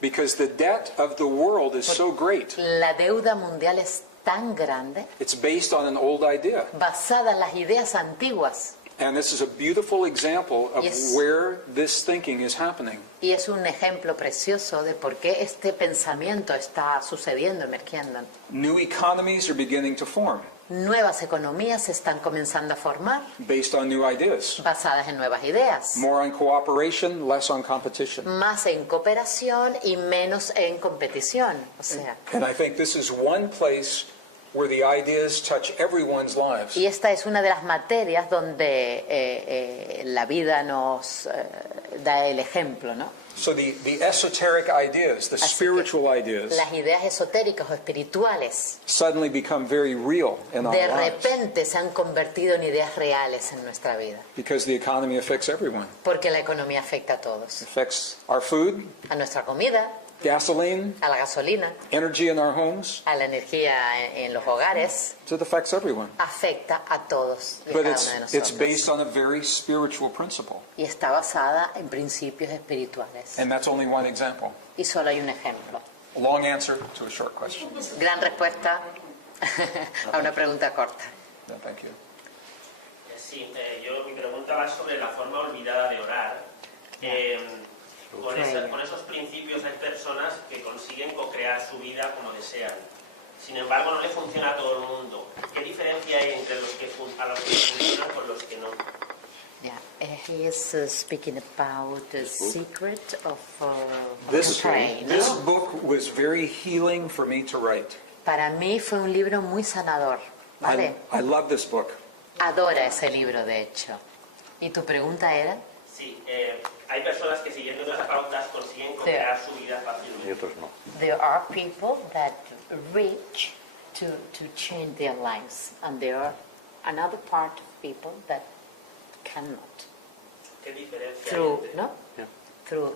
Because the debt of the world is so great. La deuda mundial es tan grande, It's based on an old idea. basada en las ideas antiguas, And this is a beautiful example of Yes. where this thinking is happening. y es un ejemplo precioso de por qué este pensamiento está sucediendo, emergiendo. New economies are beginning to form Nuevas economías se están comenzando a formar, based on new ideas. basadas en nuevas ideas, More on cooperation, less on competition. más en cooperación y menos en competición. O sea, And I think this is one place where the ideas touch everyone's lives. y esta es una de las materias donde la vida nos da el ejemplo, ¿no? So the esoteric ideas, the Así que spiritual ideas, las ideas esotéricas o espirituales suddenly become very real in our de lives repente se han convertido en ideas reales en nuestra vida, because the economy affects everyone. porque la economía afecta a todos, It affects our food, a nuestra comida, gasoline, a la gasolina, energy in our homes. a la energía en los hogares, So it affects everyone. afecta a todos y a But cada it's uno de it's nosotros. based on a very spiritual principle. Y está basada en principios espirituales. And that's only one example. Y solo hay un ejemplo. A long answer to a short question. Gran respuesta a una pregunta corta. No, thank you. Sí, mi pregunta va sobre la forma olvidada de orar. Con esos principios hay personas que consiguen co-crear su vida como desean. Sin embargo, no le funciona a todo el mundo. ¿Qué diferencia hay entre los que a los que funcionan con los que no? Yeah, he is speaking about the secret of This praying, this ¿no? book was very healing for me to write. Para mí fue un libro muy sanador, ¿vale? I love this book. Adora ese libro, de hecho. ¿Y tu pregunta era? Sí, hay personas que siguiendo esas pautas consiguen co-crear su vida Y fácilmente. otros no. There are people that reach to change their lives, and there are another part of people that cannot. ¿Qué diferencia hay Through, entre- no? Yeah. Through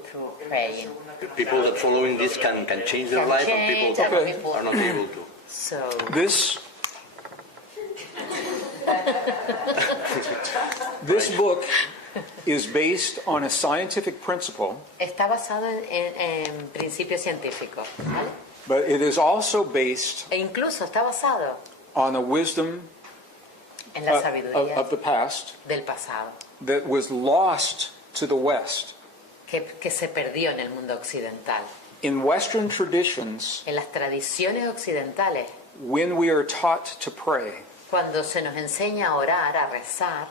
praying. People that following this can change their Can life, change, and people and that people- are not able to. So, This This book is based on a scientific principle, Está basado en principios científicos, ¿vale? but it is also based E incluso está basado on a wisdom en la sabiduría of the past del pasado, that was lost to the West. que se perdió en el mundo occidental. In Western traditions, En las tradiciones occidentales, when we are taught to pray, cuando se nos enseña a orar, a rezar,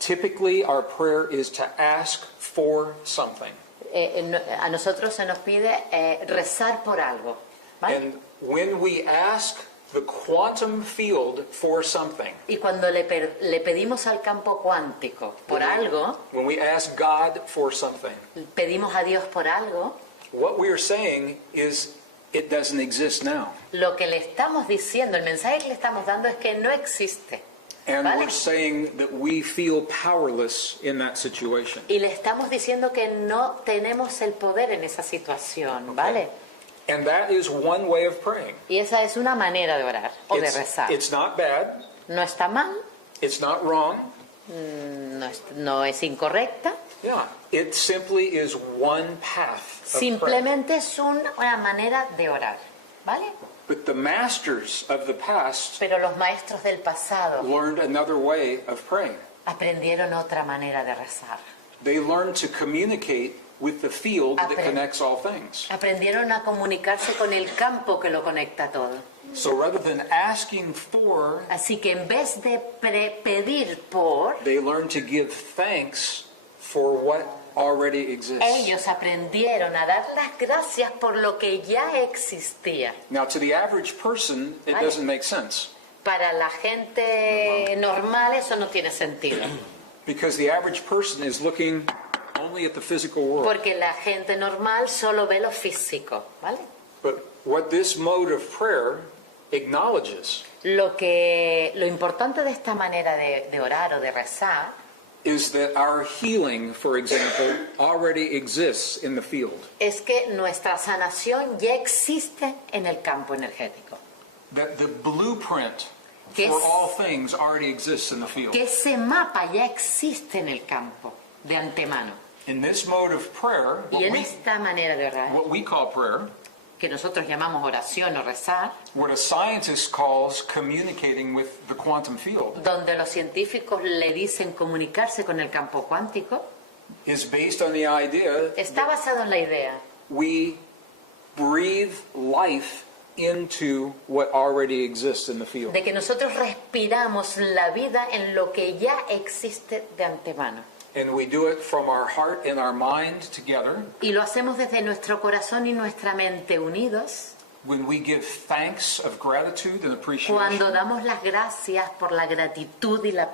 typically our prayer is to ask for something. a nosotros se nos pide rezar por algo, ¿vale? And when we ask the quantum field for something, Y cuando le pedimos al campo cuántico por algo, when we ask God for something, pedimos a Dios por algo, what we are saying is it doesn't exist now. lo que le estamos diciendo, el mensaje que le estamos dando es que no existe. And ¿Vale? we're saying that we feel powerless in that situation. Y le estamos diciendo que no tenemos el poder en esa situación, ¿vale? And that is one way of praying. Y esa es una manera de orar o de rezar. It's not bad, No está mal, it's not wrong. no es incorrecta, Yeah, it simply is one path of prayer. simplemente es una manera de orar, ¿vale? But the masters of the past Pero los maestros del pasado learned another way of praying. aprendieron otra manera de rezar. They learned to communicate with the field that Aprend- connects all things. Aprendieron a comunicarse con el campo que lo conecta todo. So rather than asking for, Así que en vez de pedir por, they learned to give thanks for what already exists. ellos aprendieron a dar las gracias por lo que ya existía. Now, to the average person, it Vale. doesn't make sense Para la gente normal eso no tiene sentido, because the average person is looking only at the physical world. porque la gente normal solo ve lo físico, ¿vale? But what this mode of prayer acknowledges Lo importante de esta manera de orar o de rezar is that our healing, for example, already exists in the field. es que nuestra sanación ya existe en el campo energético. That the blueprint Que for es- all things already exists in the field. Que ese mapa ya existe en el campo de antemano. In this mode of prayer, Y en esta manera de orar, what we call prayer, que nosotros llamamos oración o rezar, what a scientist calls communicating with the quantum field, donde los científicos le dicen comunicarse con el campo cuántico, is based on the idea está basado en la idea we breathe life into what already exists in the field. de que nosotros respiramos la vida en lo que ya existe de antemano. And we do it from our heart and our mind together Y lo hacemos desde nuestro corazón y nuestra mente unidos, when we give thanks of gratitude and appreciation cuando damos las gracias por la gratitud y la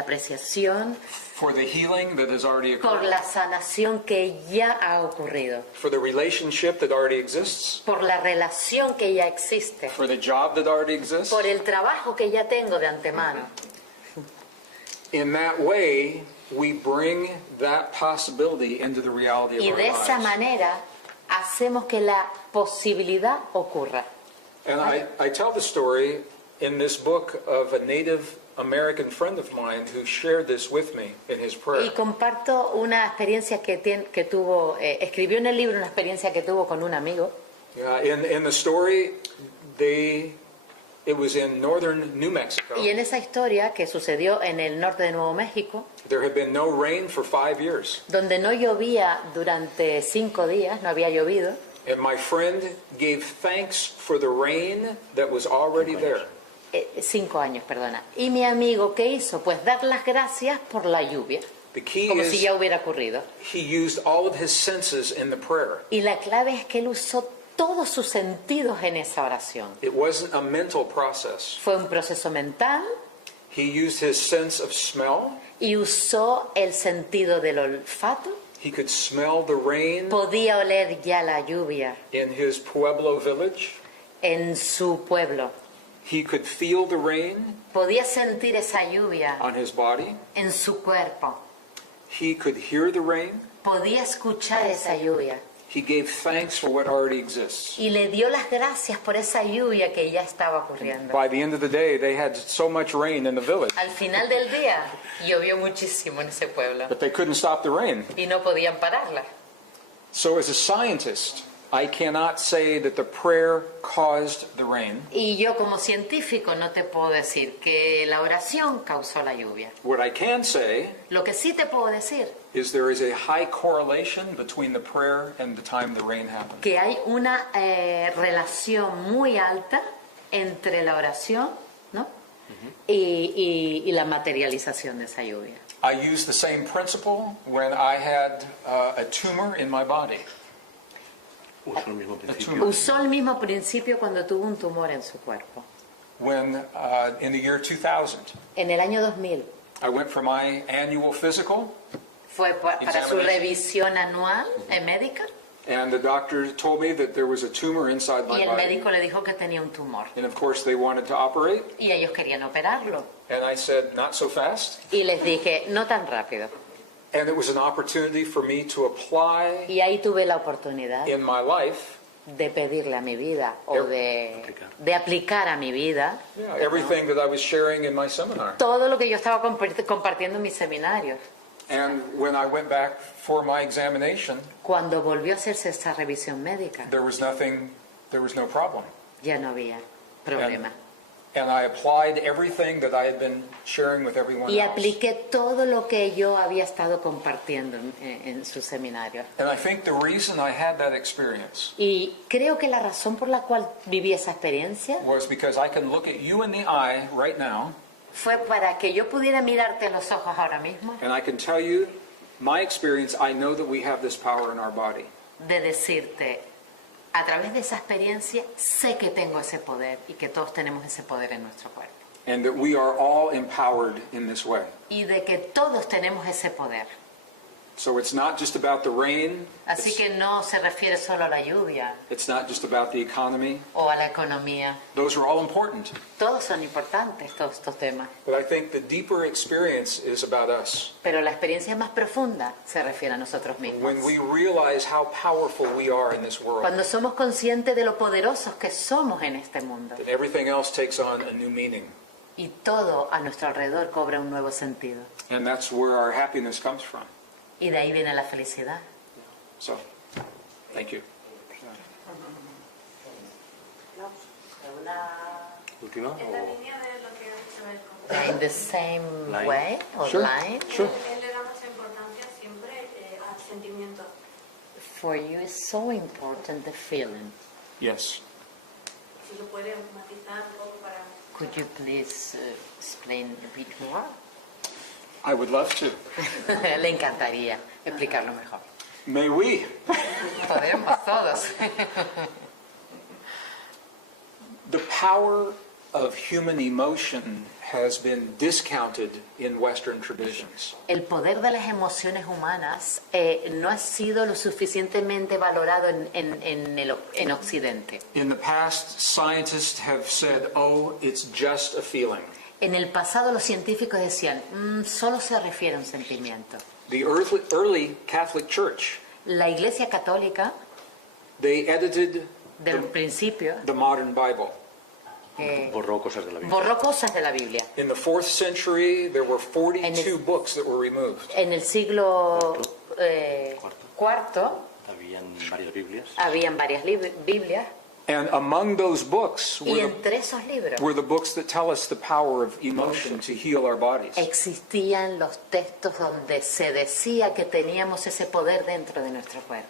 apreciación, for the healing that has already por occurred, la sanación que ya ha ocurrido, for the relationship that already exists, por la relación que ya existe, for the job that already exists. por el trabajo que ya tengo de antemano. In that way, we bring that possibility into the reality of Y our de esa lives. manera hacemos que la posibilidad ocurra. And I tell the story in this book of a Native American friend of mine who shared this with me in his Y prayer. comparto una experiencia que tuvo, escribió en el libro una experiencia que tuvo con un amigo. In the story, it was in northern New Mexico. Y en esa historia que sucedió en el norte de Nuevo México, There had been no rain for 5 years. donde no llovía durante 5 días, no había llovido, And my friend gave thanks for the rain that was already there. 5 años, perdona. Y mi amigo, ¿qué hizo? Pues dar las gracias por la lluvia, The key como si is ya hubiera ocurrido. he used all of his senses in the prayer. Y la clave es que él usó todos sus sentidos en esa oración. It wasn't a mental process. Fue un proceso mental He used his sense of smell. y usó el sentido del olfato. He could smell the rain Podía oler ya la lluvia in his Pueblo village. en su pueblo. He could feel the rain Podía sentir esa lluvia on his body. en su cuerpo. He could hear the rain. Podía escuchar esa lluvia. He gave thanks for what already exists. Y le dio las gracias por esa lluvia que ya estaba ocurriendo. By the end of the day, they had so much rain in the village, Al final del día llovió muchísimo en ese pueblo but they couldn't stop the rain. y no podían pararla. So as a scientist, I cannot say that the prayer caused the rain. Y yo como científico no te puedo decir que la oración causó la lluvia. What I can say Lo que sí te puedo decir is there is a high correlation between the prayer and the time the rain happened. que hay una relación muy alta entre la oración, ¿no? y la materialización de esa lluvia. I used the same principle when I had a tumor in my body. Uso el mismo A principio. tumor. Usó el mismo principio cuando tuvo un tumor en su cuerpo. When in the year 2000, En el año 2000 I went for my annual physical, fue para su Examination. revisión anual médica and the doctor told me that there was a tumor inside y my el body. médico le dijo que tenía un tumor And of course they wanted to operate, y ellos querían operarlo. and I said, not so fast. Y les dije, no tan rápido. And it was an opportunity for me to apply Y ahí tuve la oportunidad in my life de pedirle a mi vida o de aplicar a mi vida everything that I was sharing in my seminar. todo lo que yo estaba compartiendo en mis seminarios. And when I went back for my examination, Cuando volvió a hacerse esta revisión médica, there was no problem. ya no había problema. And I applied everything that I had been sharing with everyone Y else. apliqué todo lo que yo había estado compartiendo en sus seminarios. And I think the reason I had that experience Y creo que la razón por la cual viví esa experiencia was because I can look at you in the eye right now, fue para que yo pudiera mirarte a los ojos ahora mismo, and I can tell you my experience. I know that we have this power in our body. de decirte, a través de esa experiencia, sé que tengo ese poder y que todos tenemos ese poder en nuestro cuerpo. And that we are all empowered in this way. Y de que todos tenemos ese poder. So it's not just about the rain. Así que no se refiere solo a la lluvia It's not just about the economy. o a la economía. Those are all important. Todos son importantes, todos estos temas. But I think the deeper experience is about us. Pero la experiencia más profunda se refiere a nosotros mismos. When we realize how powerful we are in this world, Cuando somos conscientes de lo poderosos que somos en este mundo. then everything else takes on a new meaning. Y todo a nuestro alrededor cobra un nuevo sentido. And that's where our happiness comes from. Y de ahí viene la felicidad. So, thank you. ¿Última? En la o- línea de lo que ha dicho él, In the same Line. way or Sure. line. Sure. él le da mucha importancia siempre al sentimiento. For you is so important the feeling. Yes. Si lo puede matizar un poco para... Could you please explain a bit more? I would love to. Le encantaría explicarlo mejor. May we? Podemos todos. The power of human emotion has been discounted in Western traditions. El poder de las emociones humanas no ha sido lo suficientemente valorado en Occidente. In the past, scientists have said, oh, it's just a feeling. En el pasado los científicos decían, solo se refiere a un sentimiento. The early Catholic Church, La Iglesia Católica, they edited del principio, the modern Bible. Borró cosas de la Biblia. borró cosas de la Biblia. In the 4th century, there were 42 books that were removed. En el siglo cuarto Habían varias Biblias. habían varias Biblias And among those books y entre esos libros were the books that tell us the power of emotion to heal our bodies. existían los textos donde se decía que teníamos ese poder dentro de nuestro cuerpo.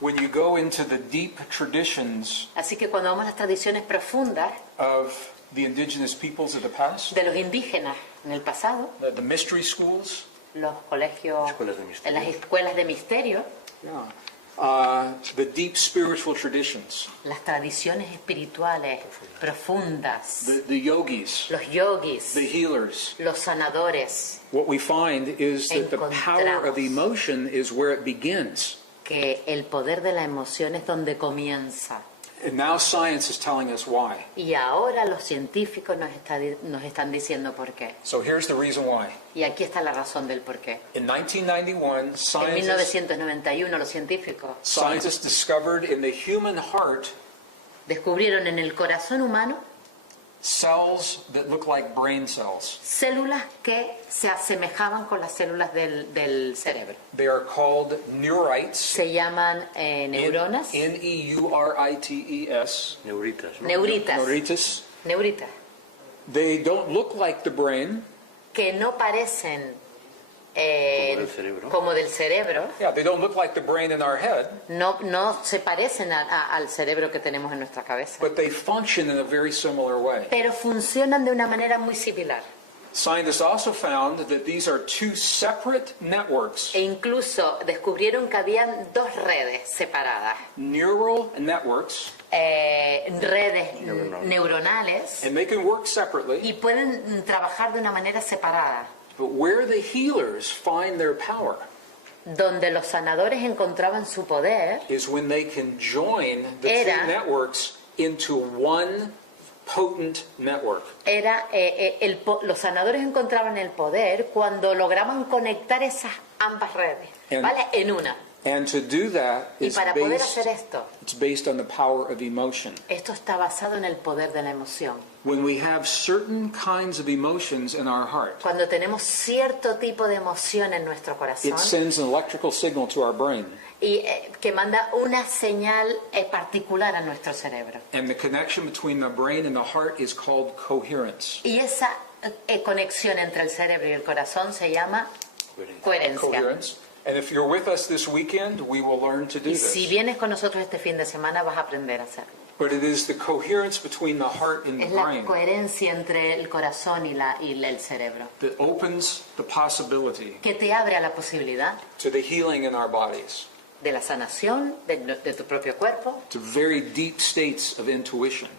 When you go into the deep traditions Así que cuando vamos a las tradiciones profundas of the indigenous peoples of the past, de los indígenas en el pasado, the mystery schools, los colegios, Escuelas de misterio. en las escuelas de misterio, the deep spiritual traditions, las tradiciones espirituales profundas, the yogis, los yogis, the healers, los sanadores, what we find is that the power of emotion is where it begins. que el poder de la emoción es donde comienza. And now science is telling us why. Y ahora los científicos nos están diciendo por qué. So here's the reason why. Y aquí está la razón del por qué. In 1991, En scientists 1991 los científicos discovered in the human heart descubrieron en el corazón humano cells that look like brain cells. células que se asemejaban con las células del cerebro. They are called neurites. Se llaman neuronas. N-E-U-R-I-T-E-S. Neuritas, ¿no? Neuritas. Neuritas. They don't look like the brain. Que no parecen Como del cerebro. Yeah, they don't look like the brain in our head. No se parecen al cerebro que tenemos en nuestra cabeza. But they function in a very similar way. Pero funcionan de una manera muy similar. Scientists also found that these are two separate networks. E incluso descubrieron que habían dos redes separadas. Neural networks. Redes neuronales. And they can work separately. Y pueden trabajar de una manera separada. But where the healers find their power donde los sanadores encontraban su poder is when they can join the two networks into one potent network. Los sanadores encontraban el poder cuando lograban conectar esas ambas redes, ¿vale? En una. And to do that y para poder hacer esto, it's based on the power of emotion. Esto está basado en el poder de la emoción. When we have certain kinds of emotions in our heart, cuando tenemos cierto tipo de emoción en nuestro corazón, it sends an electrical signal to our brain. Y que manda una señal particular a nuestro cerebro. And the connection between the brain and the heart is called coherence. Y esa conexión entre el cerebro y el corazón se llama coherencia. Coherence. And if you're with us this weekend, we will learn to do this. Y si vienes con nosotros este fin de semana, vas a aprender a hacerlo. But it is the coherence between the heart and the brain. Es la coherencia entre el corazón y el cerebro. That opens the possibility. Que te abre a la posibilidad. To the healing in our bodies. De la sanación de tu propio cuerpo. To very deep states of intuition.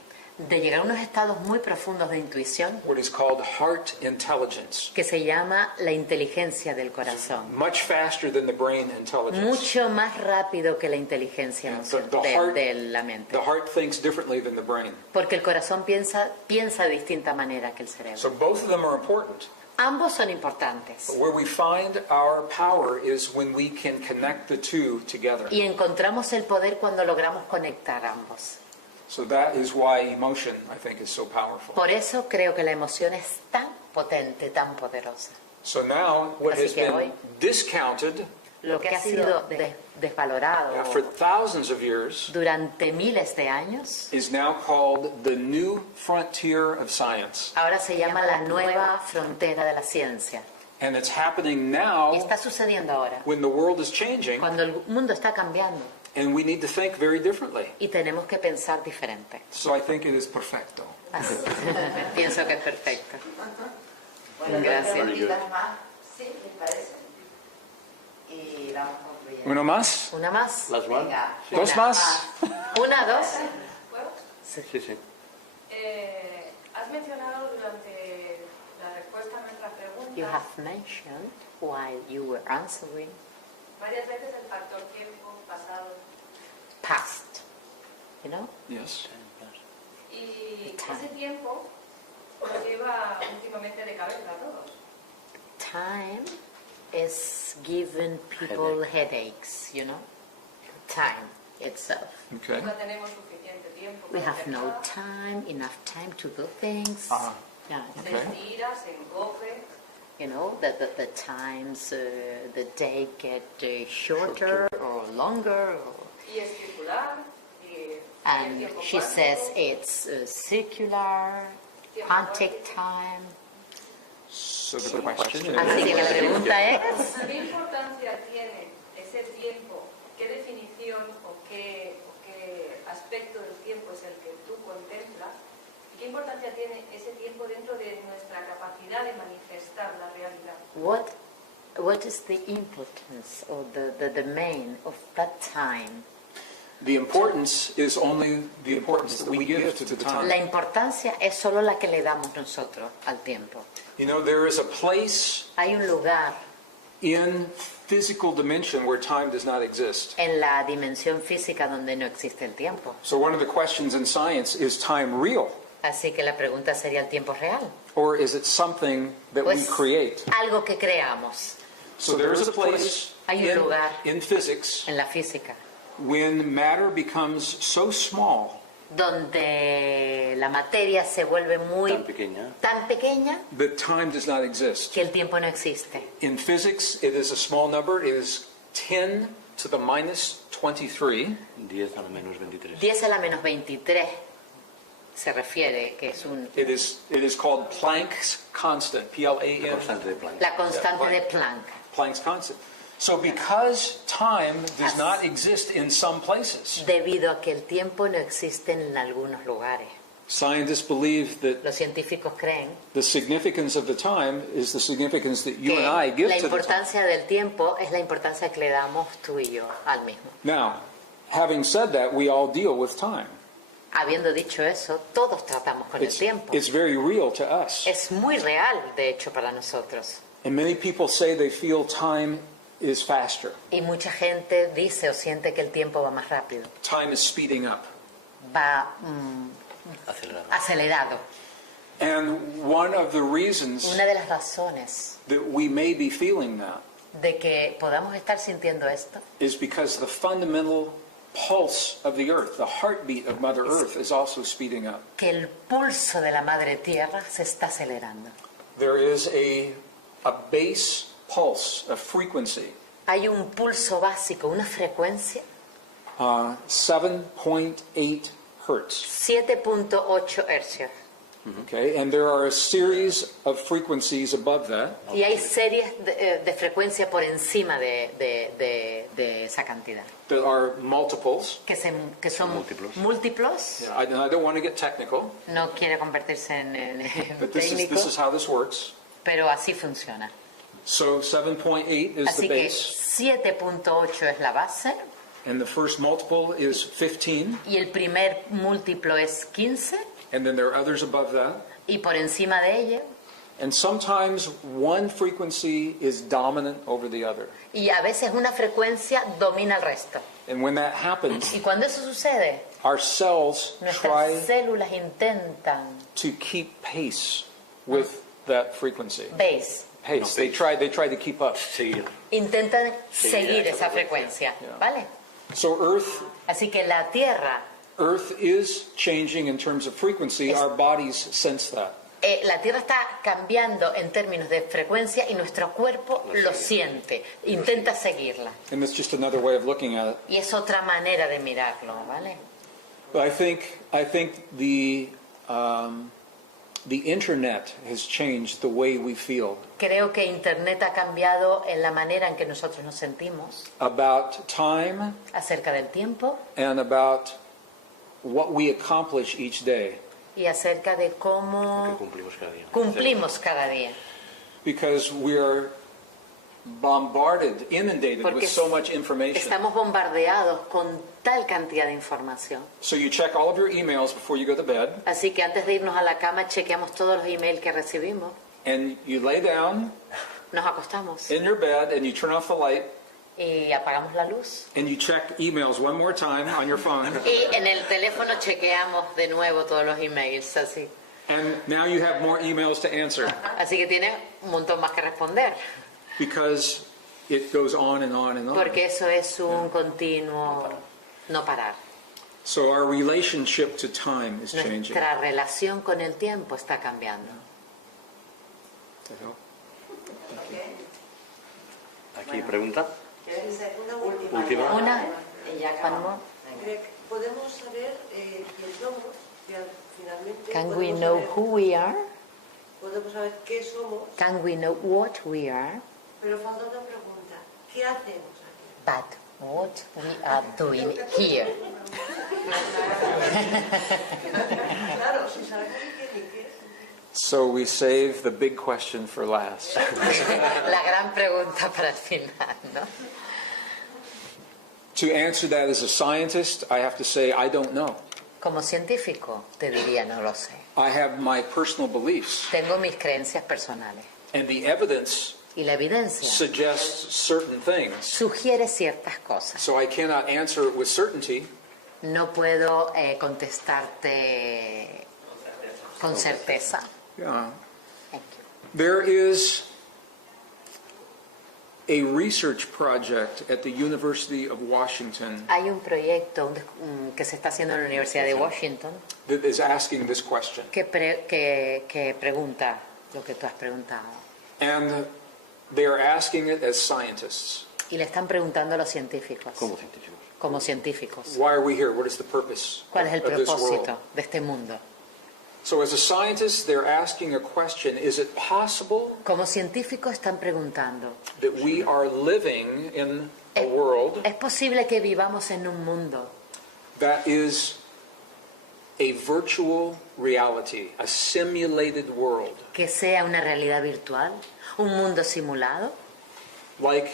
De llegar a unos estados muy profundos de intuición. What is called heart intelligence. Que se llama la inteligencia del corazón. Much faster than the brain intelligence. Mucho más rápido que la inteligencia de la mente. The heart thinks differently than the brain. Porque el corazón piensa de distinta manera que el cerebro. So both of them are important. Ambos son importantes. But where we find our power is when we can connect the two together. Y encontramos el poder cuando logramos conectar ambos. So that is why emotion, I think, is so powerful. Por eso creo que la emoción es tan potente, tan poderosa. So now, what has been discounted, lo que ha sido desvalorado for thousands of years, durante miles de años, is now called the new frontier of science. Ahora se llama la nueva frontera de la ciencia. And it's happening now. Y está sucediendo ahora. When the world is changing. Cuando el mundo está cambiando. And we need to think very differently. Y tenemos que pensar diferente. So I think it is perfecto. Pienso que es perfecto. Bueno, gracias. Sí, me parece. Y vamos concluyendo. ¿Uno más? ¿Una más? ¿Las van? Sí. ¿Dos más? ¿Una, dos? ¿Puedo? Sí. Has mencionado durante la respuesta a nuestras preguntas. You have mentioned while you were answering. Varias veces el factor tiempo, pasado. Past. You know? Yes. Y ese tiempo nos lleva últimamente de cabeza a todos. Time is giving people headaches, you know? Time itself. Okay. Nunca tenemos suficiente tiempo. We have no time, enough time to do things. Yeah. Se estira, se encoge. You know, the times, the day get shorter or longer. Y es circular. And she says it's circular, quantic time. So the question Así que la pregunta es... ¿Qué importancia tiene ese tiempo? ¿Qué definición o qué aspecto del tiempo es el que tú contemplas? ¿Qué importancia tiene ese tiempo dentro de nuestra capacidad de manifestar la realidad? What is the importance or the main of that time? The importance is only the importance that we give to the time. La importancia es solo la que le damos nosotros al tiempo. You know, there is a place Hay un lugar in physical dimension where time does not exist. En la dimensión física donde no existe el tiempo. So one of the questions in science, is time real? Así que la pregunta sería, ¿el tiempo es real? Or is it something that we Pues create? algo que creamos. So there is a place Hay un lugar in physics en la física when matter becomes so small donde la materia se vuelve muy tan pequeña that time does not exist. que el tiempo no existe. In physics, it is a small number. It is 10 to the minus 23. 10 a la menos 23. 10 a la menos 23 se refiere que es It is called Planck's constant, P-L-A-N. la constante de Planck. Planck's constant. So because time does not exist in some places, Debido a que el tiempo no existe en algunos lugares. scientists believe that Los científicos creen the significance of the time is the significance that you and I que give la to the time. importancia del tiempo es la importancia que le damos tú y yo al mismo. Now, having said that, we all deal with time. Habiendo dicho eso, todos tratamos con el tiempo. It's very real to us. Es muy real, de hecho, para nosotros. And many people say they feel time is faster. Y mucha gente dice o siente que el tiempo va más rápido. Time is speeding up. Va acelerado. And one of the reasons Una de las razones that we may be feeling that de que podamos estar sintiendo esto is because the fundamental pulse of the earth, the heartbeat of Mother Earth, is also speeding up. que el pulso de la Madre Tierra se está acelerando. There is a base pulse, a frequency, Hay un pulso básico, una frecuencia 7.8 hertz. 7.8 hercios. Okay, and there are a series of frequencies above that. Y hay series de frecuencia por encima de esa cantidad. There are multiples. Que son múltiplos. Yeah, I don't want to get technical, No quiere convertirse en but this técnico, is how this works. pero así funciona. So 7.8 is Así the que base, 7.8 es la base and the first multiple is 15, y el primer múltiplo es 15 and then there are others above that. y por encima de ella. And sometimes one frequency is dominant over the other. Y a veces una frecuencia domina el resto. And when that happens, Y cuando eso sucede, our cells nuestras try células intentan, to keep pace with that frequency. ¿veis? Pace. They try to keep up. Intentan seguir esa frecuencia, ¿vale? So Earth Así que la Tierra, is changing in terms of frequency. Our bodies sense that. la Tierra está cambiando en términos de frecuencia y nuestro cuerpo lo siente, intenta seguirla. And that's just another way of looking at it. Y es otra manera de mirarlo, ¿vale? But I think the internet has changed the way we feel Creo que Internet ha cambiado en la manera en que nosotros nos sentimos about time acerca del tiempo and about what we accomplish each day. y acerca de cómo cumplimos cada día. Because we are bombarded, inundated Porque with so much information. estamos bombardeados con tal cantidad de información. So you check all of your emails before you go to bed, Así que antes de irnos a la cama chequeamos todos los emails que recibimos, and you lay down nos acostamos in your bed and you turn off the light, y apagamos la luz. and you check emails one more time on your phone, Y en el teléfono chequeamos de nuevo todos los emails, así. and now you have more emails to answer Así que tiene un montón más que responder, because it goes on and on and on. porque eso es un continuo no parar. So our relationship to time is changing. Nuestra relación con el tiempo está cambiando. Aquí pregunta. Una última. Última. Una, y ya cuando... Greg, ¿podemos saber quién somos? Finalmente, Can we ¿podemos know saber- who we are? Podemos saber qué somos, Can we know what we are? pero falta una pregunta. ¿Qué hacemos aquí? But what we are doing here. Claro, si sabemos ni qué es. So we save the big question for last. La gran pregunta para el final, ¿no? To answer that as a scientist, I have to say I don't know. Como científico te diría no lo sé. I have my personal beliefs, Tengo mis creencias personales and the evidence Y la evidencia suggests certain things. sugiere ciertas cosas. So I cannot answer it with certainty, No puedo contestarte con certeza. yeah. Thank you. There is a research project at the University of Washington Hay un proyecto que se está haciendo en la Universidad de Washington that is asking this question. que pregunta lo que tú has preguntado. And they are asking it as scientists. Y le están preguntando a los científicos. Como científicos. Como científicos. Why are we here? What is the purpose ¿Cuál es el of this world? propósito de este mundo? So as a scientist, they're asking a question, is it possible Como científicos están preguntando, that we are living in a world ¿es posible que vivamos en un mundo that is a virtual reality, a simulated world? que sea una realidad virtual? ¿Un mundo simulado? Like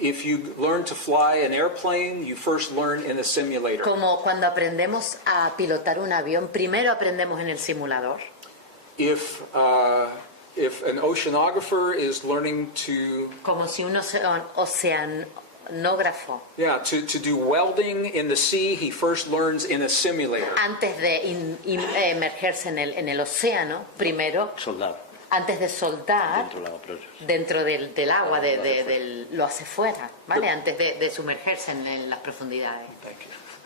if you learn to fly an airplane, you first learn in a simulator. Como cuando aprendemos a pilotar un avión, primero aprendemos en el simulador. If an oceanographer is learning to Como si un oceanógrafo, to do welding in the sea, he first learns in a simulator. antes de emergerse en el océano, primero, Soldar antes de soldar dentro del agua. Pero dentro del agua, lo hace fuera, ¿vale? Antes de sumergerse en las profundidades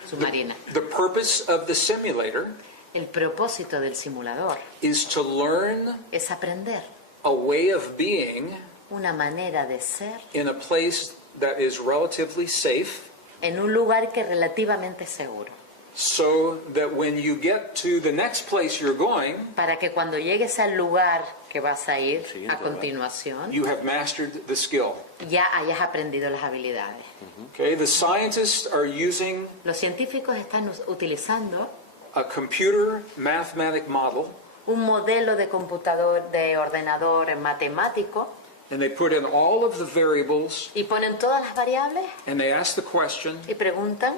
submarinas. The purpose of the simulator El propósito del simulador is to learn es aprender a way of being una manera de ser in a place that is relatively safe, en un lugar que es relativamente seguro, so that when you get to the next place you're going, para que cuando llegues al lugar que vas a ir Siguiente a lugar. continuación you have mastered the skill. ya hayas aprendido las habilidades. Okay, the scientists are using Los científicos están utilizando a computer mathematic model, un modelo de computador, de ordenador matemático, and they put in all of the variables, y ponen todas las variables and they ask the question, y preguntan,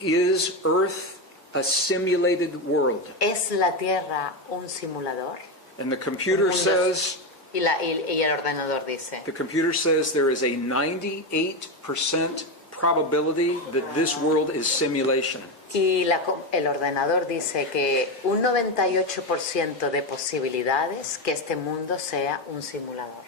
is Earth a simulated world? ¿es la Tierra un simulador? And the computer says, Y el ordenador dice, the computer says there is a 98% probability that this world is simulation. y el ordenador dice que un 98% de posibilidades que este mundo sea un simulador.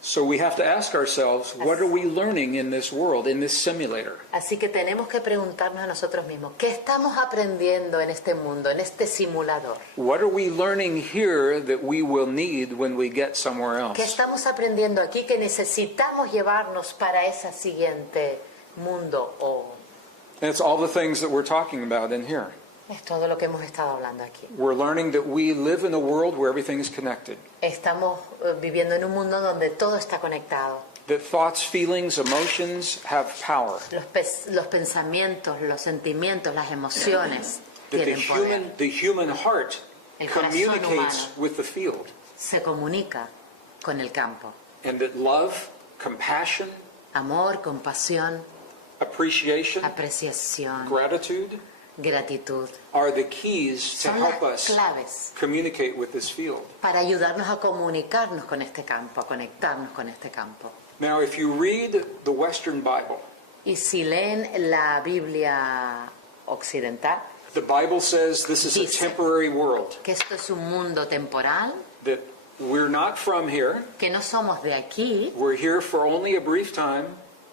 So we have to ask ourselves, what are we learning in this world, in this simulator? Así que tenemos que preguntarnos a nosotros mismos, ¿qué estamos aprendiendo en este mundo, en este simulador? What are we learning here that we will need when we get somewhere ¿Qué else? estamos aprendiendo aquí que necesitamos llevarnos para ese siguiente mundo? And it's all the things that we're talking about in here. Es todo lo que hemos estado hablando aquí. We're learning that we live in a world where everything is connected. Estamos viviendo en un mundo donde todo está conectado. That thoughts, feelings, emotions have power. Los pensamientos, los sentimientos, las emociones That tienen poder. the human heart El corazón communicates humano with the field. se comunica con el campo. And that love, compassion, Amor, compasión, appreciation, apreciación, gratitude gratitud are the keys to son help las us claves communicate with this field. para ayudarnos a comunicarnos con este campo, a conectarnos con este campo. Now, if you read the Western Bible, Y si leen la Biblia occidental, the Bible says this is a Dice. temporary world, que esto es un mundo temporal, that we're not from here, que no somos de aquí, we're here for only a brief time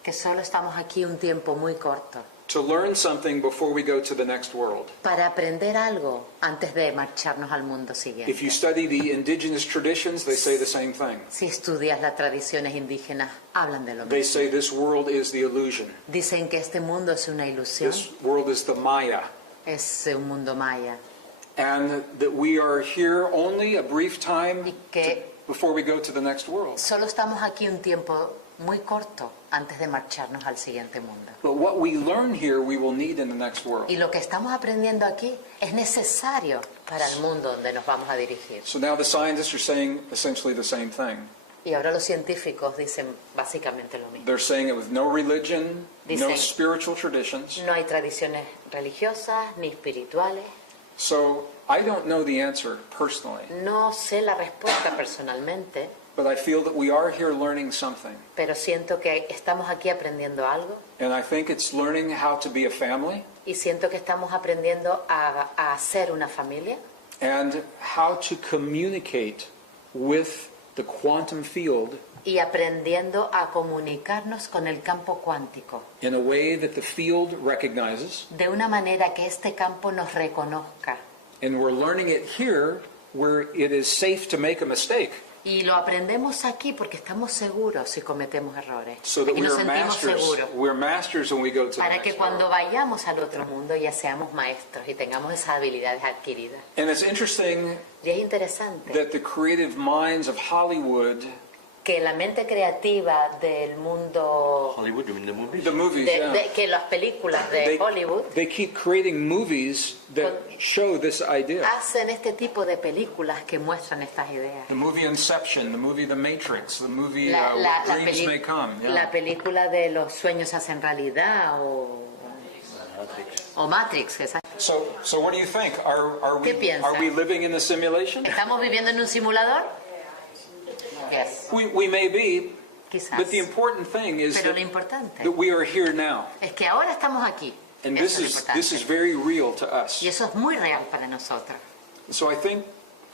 que solo estamos aquí un tiempo muy corto, to learn something before we go to the next world. para aprender algo antes de marcharnos al mundo If you siguiente. study the indigenous traditions, they say the same thing. Si estudias las tradiciones indígenas, hablan de lo They mismo. say this world is the illusion. Dicen que este mundo es una ilusión, This world is the Maya. es un mundo maya, And that we are here only a brief time y que before we go to the next world. solo estamos aquí un tiempo muy corto antes de marcharnos al siguiente mundo. But what we learn here, we will need in the next world. Y lo que estamos aprendiendo aquí es necesario para el mundo donde nos vamos a dirigir. So now the scientists are saying essentially the same thing. Y ahora los científicos dicen básicamente lo mismo. They're saying it with no religion, no Dicen- spiritual traditions. No hay tradiciones religiosas ni espirituales. So I don't know the answer personally. No sé la respuesta personalmente, But I feel that we are here learning something. pero siento que estamos aquí aprendiendo algo And I think it's learning how to be a family y siento que estamos aprendiendo a ser una familia and how to communicate with the quantum field y aprendiendo a comunicarnos con el campo cuántico in a way that the field recognizes. de una manera que este campo nos reconozca. And we're learning it here where it is safe to make a mistake. Y lo aprendemos aquí porque estamos seguros si cometemos errores. So that Aquí nos we're sentimos masters. seguros. We're masters when we go to the Para next que cuando world. vayamos al otro mundo ya seamos maestros y tengamos esas habilidades adquiridas. And it's interesting Y es interesante that the creative minds of Hollywood, que la mente creativa del mundo, Hollywood, you mean the movies? the movies, yeah, que las películas de Hollywood they keep creating movies that show this idea. hacen este tipo de películas que muestran estas ideas. The movie Inception, the movie The Matrix, the movie La Dreams May Come. Yeah. la película de los sueños se hacen realidad o Matrix, exacto. So what do you think? Are ¿Qué piensa? we living in the simulation? ¿Estamos viviendo en un simulador? Yes, We may be, quizás. but the important thing is Pero lo that importante we are here now. es que ahora estamos aquí. And Eso this es lo is importante. very real to us. Y eso es muy real para nosotros. So I think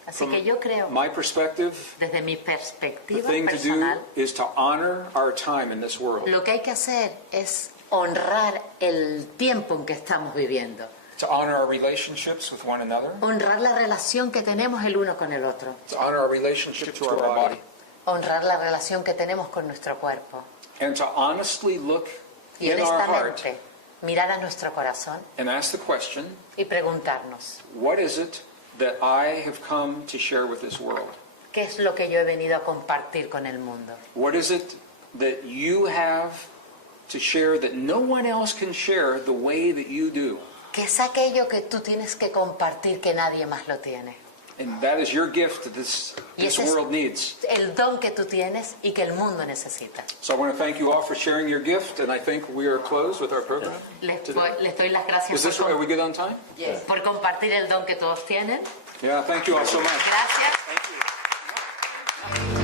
Así que yo creo, my perspective, desde mi the perspectiva thing to do personal, is to honor our time in this world. lo que hay que hacer es honrar el tiempo en que estamos viviendo. To honor our relationships with one another. Honrar la relación que tenemos el uno con el otro. To honor our relationship to our body. Honrar la relación que tenemos con nuestro cuerpo. And to honestly look Y in our heart honestamente mirar a nuestro corazón and ask the question, y preguntarnos, what is it that I have come to share with this world? ¿qué es lo que yo he venido a compartir con el mundo? What is it that you have to share that no one else can share the way that you do? ¿Qué es aquello que tú tienes que compartir que nadie más lo tiene? And that is your gift that this Y ese es world needs. el don que tú tienes y que el mundo necesita. So I want to thank you all for sharing your gift, and I think we are closed with our program. Les today. doy las Is gracias this, are we good on time? por compartir el don que todos tienen. Yeah, thank you all so much. Gracias. Thank you.